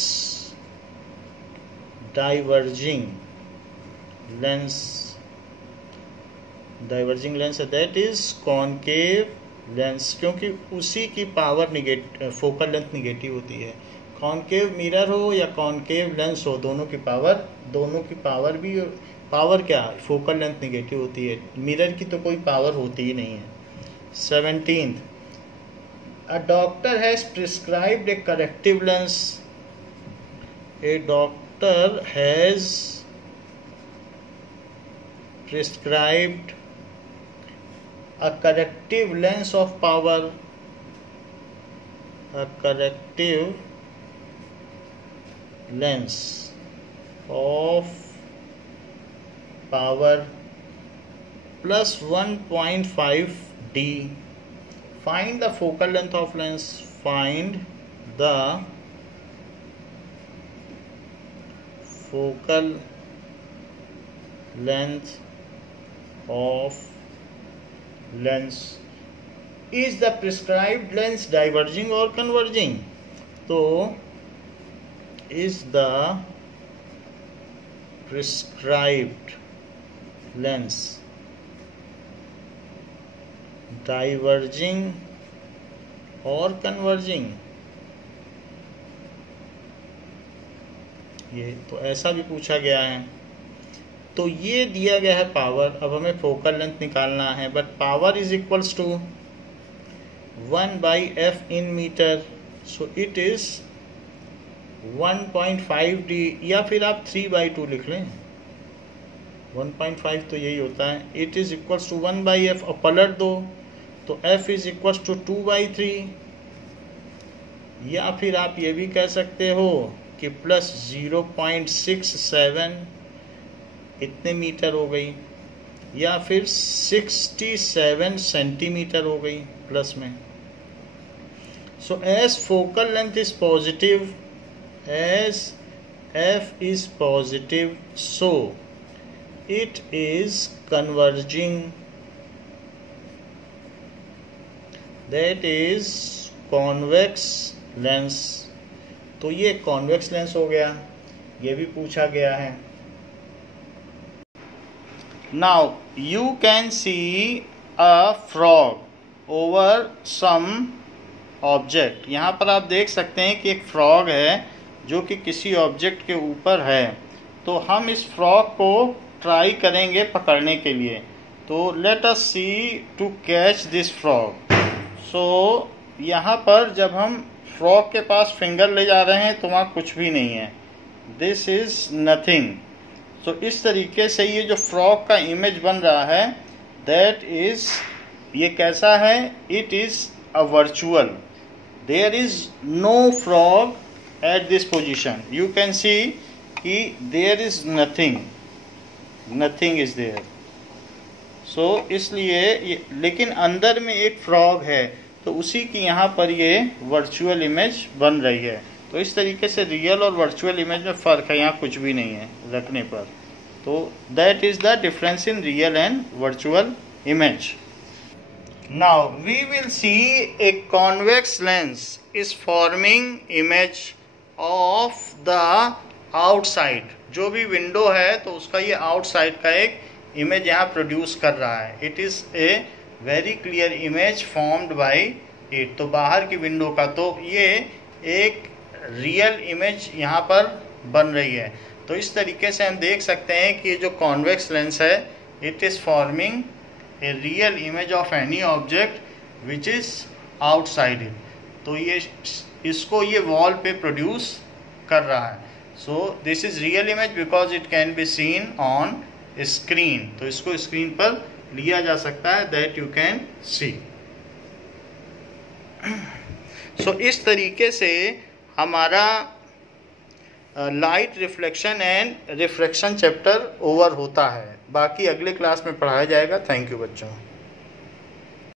diverging lens, diverging lens that is concave lens, क्योंकि उसी की पावर फोकल लेंथ निगेटिव होती है। कॉनकेव मिरर हो या कॉनकेव लेंस हो, दोनों की पावर भी, पावर क्या, फोकल लेंथ निगेटिव होती है। मिरर की तो कोई पावर होती ही नहीं है। 17th, a doctor has prescribed a corrective lens. A doctor has prescribed a corrective lens of power, a corrective lens of power plus 1.5D. Find the focal length of lens. Find the focal length of lens. Is the prescribed lens diverging or converging? तो is the prescribed lens diverging or converging? ये तो ऐसा भी पूछा गया है। तो ये दिया गया है पावर, अब हमें फोकल लेंथ निकालना है, but power is equals to 1/f in metre, so it is 1.5D, या फिर आप 3/2 लिख लें। 1.5 तो यही होता है। It is equals to 1/f, और पलट दो तो f इज इक्वल्स टू 2/3, या फिर आप ये भी कह सकते हो कि प्लस 0.67 इतने मीटर हो गई, या फिर 67 सेंटीमीटर हो गई प्लस में। So as focal length is positive, as f is positive, so it is converging, that is convex lens. तो ये कॉन्वेक्स लेंस हो गया, ये भी पूछा गया है। Now you can see a frog over some object. यहाँ पर आप देख सकते हैं कि एक फ्रॉग है जो कि किसी ऑब्जेक्ट के ऊपर है। तो हम इस फ्रॉग को ट्राई करेंगे पकड़ने के लिए। तो let us see to catch this frog. So यहाँ पर जब हम फ्रॉग के पास फिंगर ले जा रहे हैं तो वहाँ कुछ भी नहीं है, this is nothing. तो इस तरीके से ये जो फ्रॉग का इमेज बन रहा है, दैट इज, ये कैसा है, it is a virtual, there is no frog at this position. You can see कि there is nothing, nothing is there. So इसलिए लेकिन अंदर में एक फ्रॉग है, तो उसी की यहाँ पर ये वर्चुअल इमेज बन रही है। तो इस तरीके से रियल और वर्चुअल इमेज में फ़र्क है, यहाँ कुछ भी नहीं है रखने पर। तो that is the difference in real and virtual image. Now we will see a convex lens is forming image of the outside, जो भी विंडो है तो उसका ये आउटसाइड का एक इमेज यहाँ प्रोड्यूस कर रहा है। It is a very clear image formed by it. तो बाहर की विंडो का तो ये एक रियल इमेज यहाँ पर बन रही है। तो इस तरीके से हम देख सकते हैं कि ये जो कॉन्वेक्स लेंस है, it is forming a real image of any object which is outside it. तो ये इसको ये वॉल पे प्रोड्यूस कर रहा है। So this is real image because it can be seen on screen. तो इसको स्क्रीन पर लिया जा सकता है, दैट यू कैन सी। सो इस तरीके से हमारा light reflection and refraction chapter over होता है। बाकी अगले क्लास में पढ़ाया जाएगा। थैंक यू बच्चों।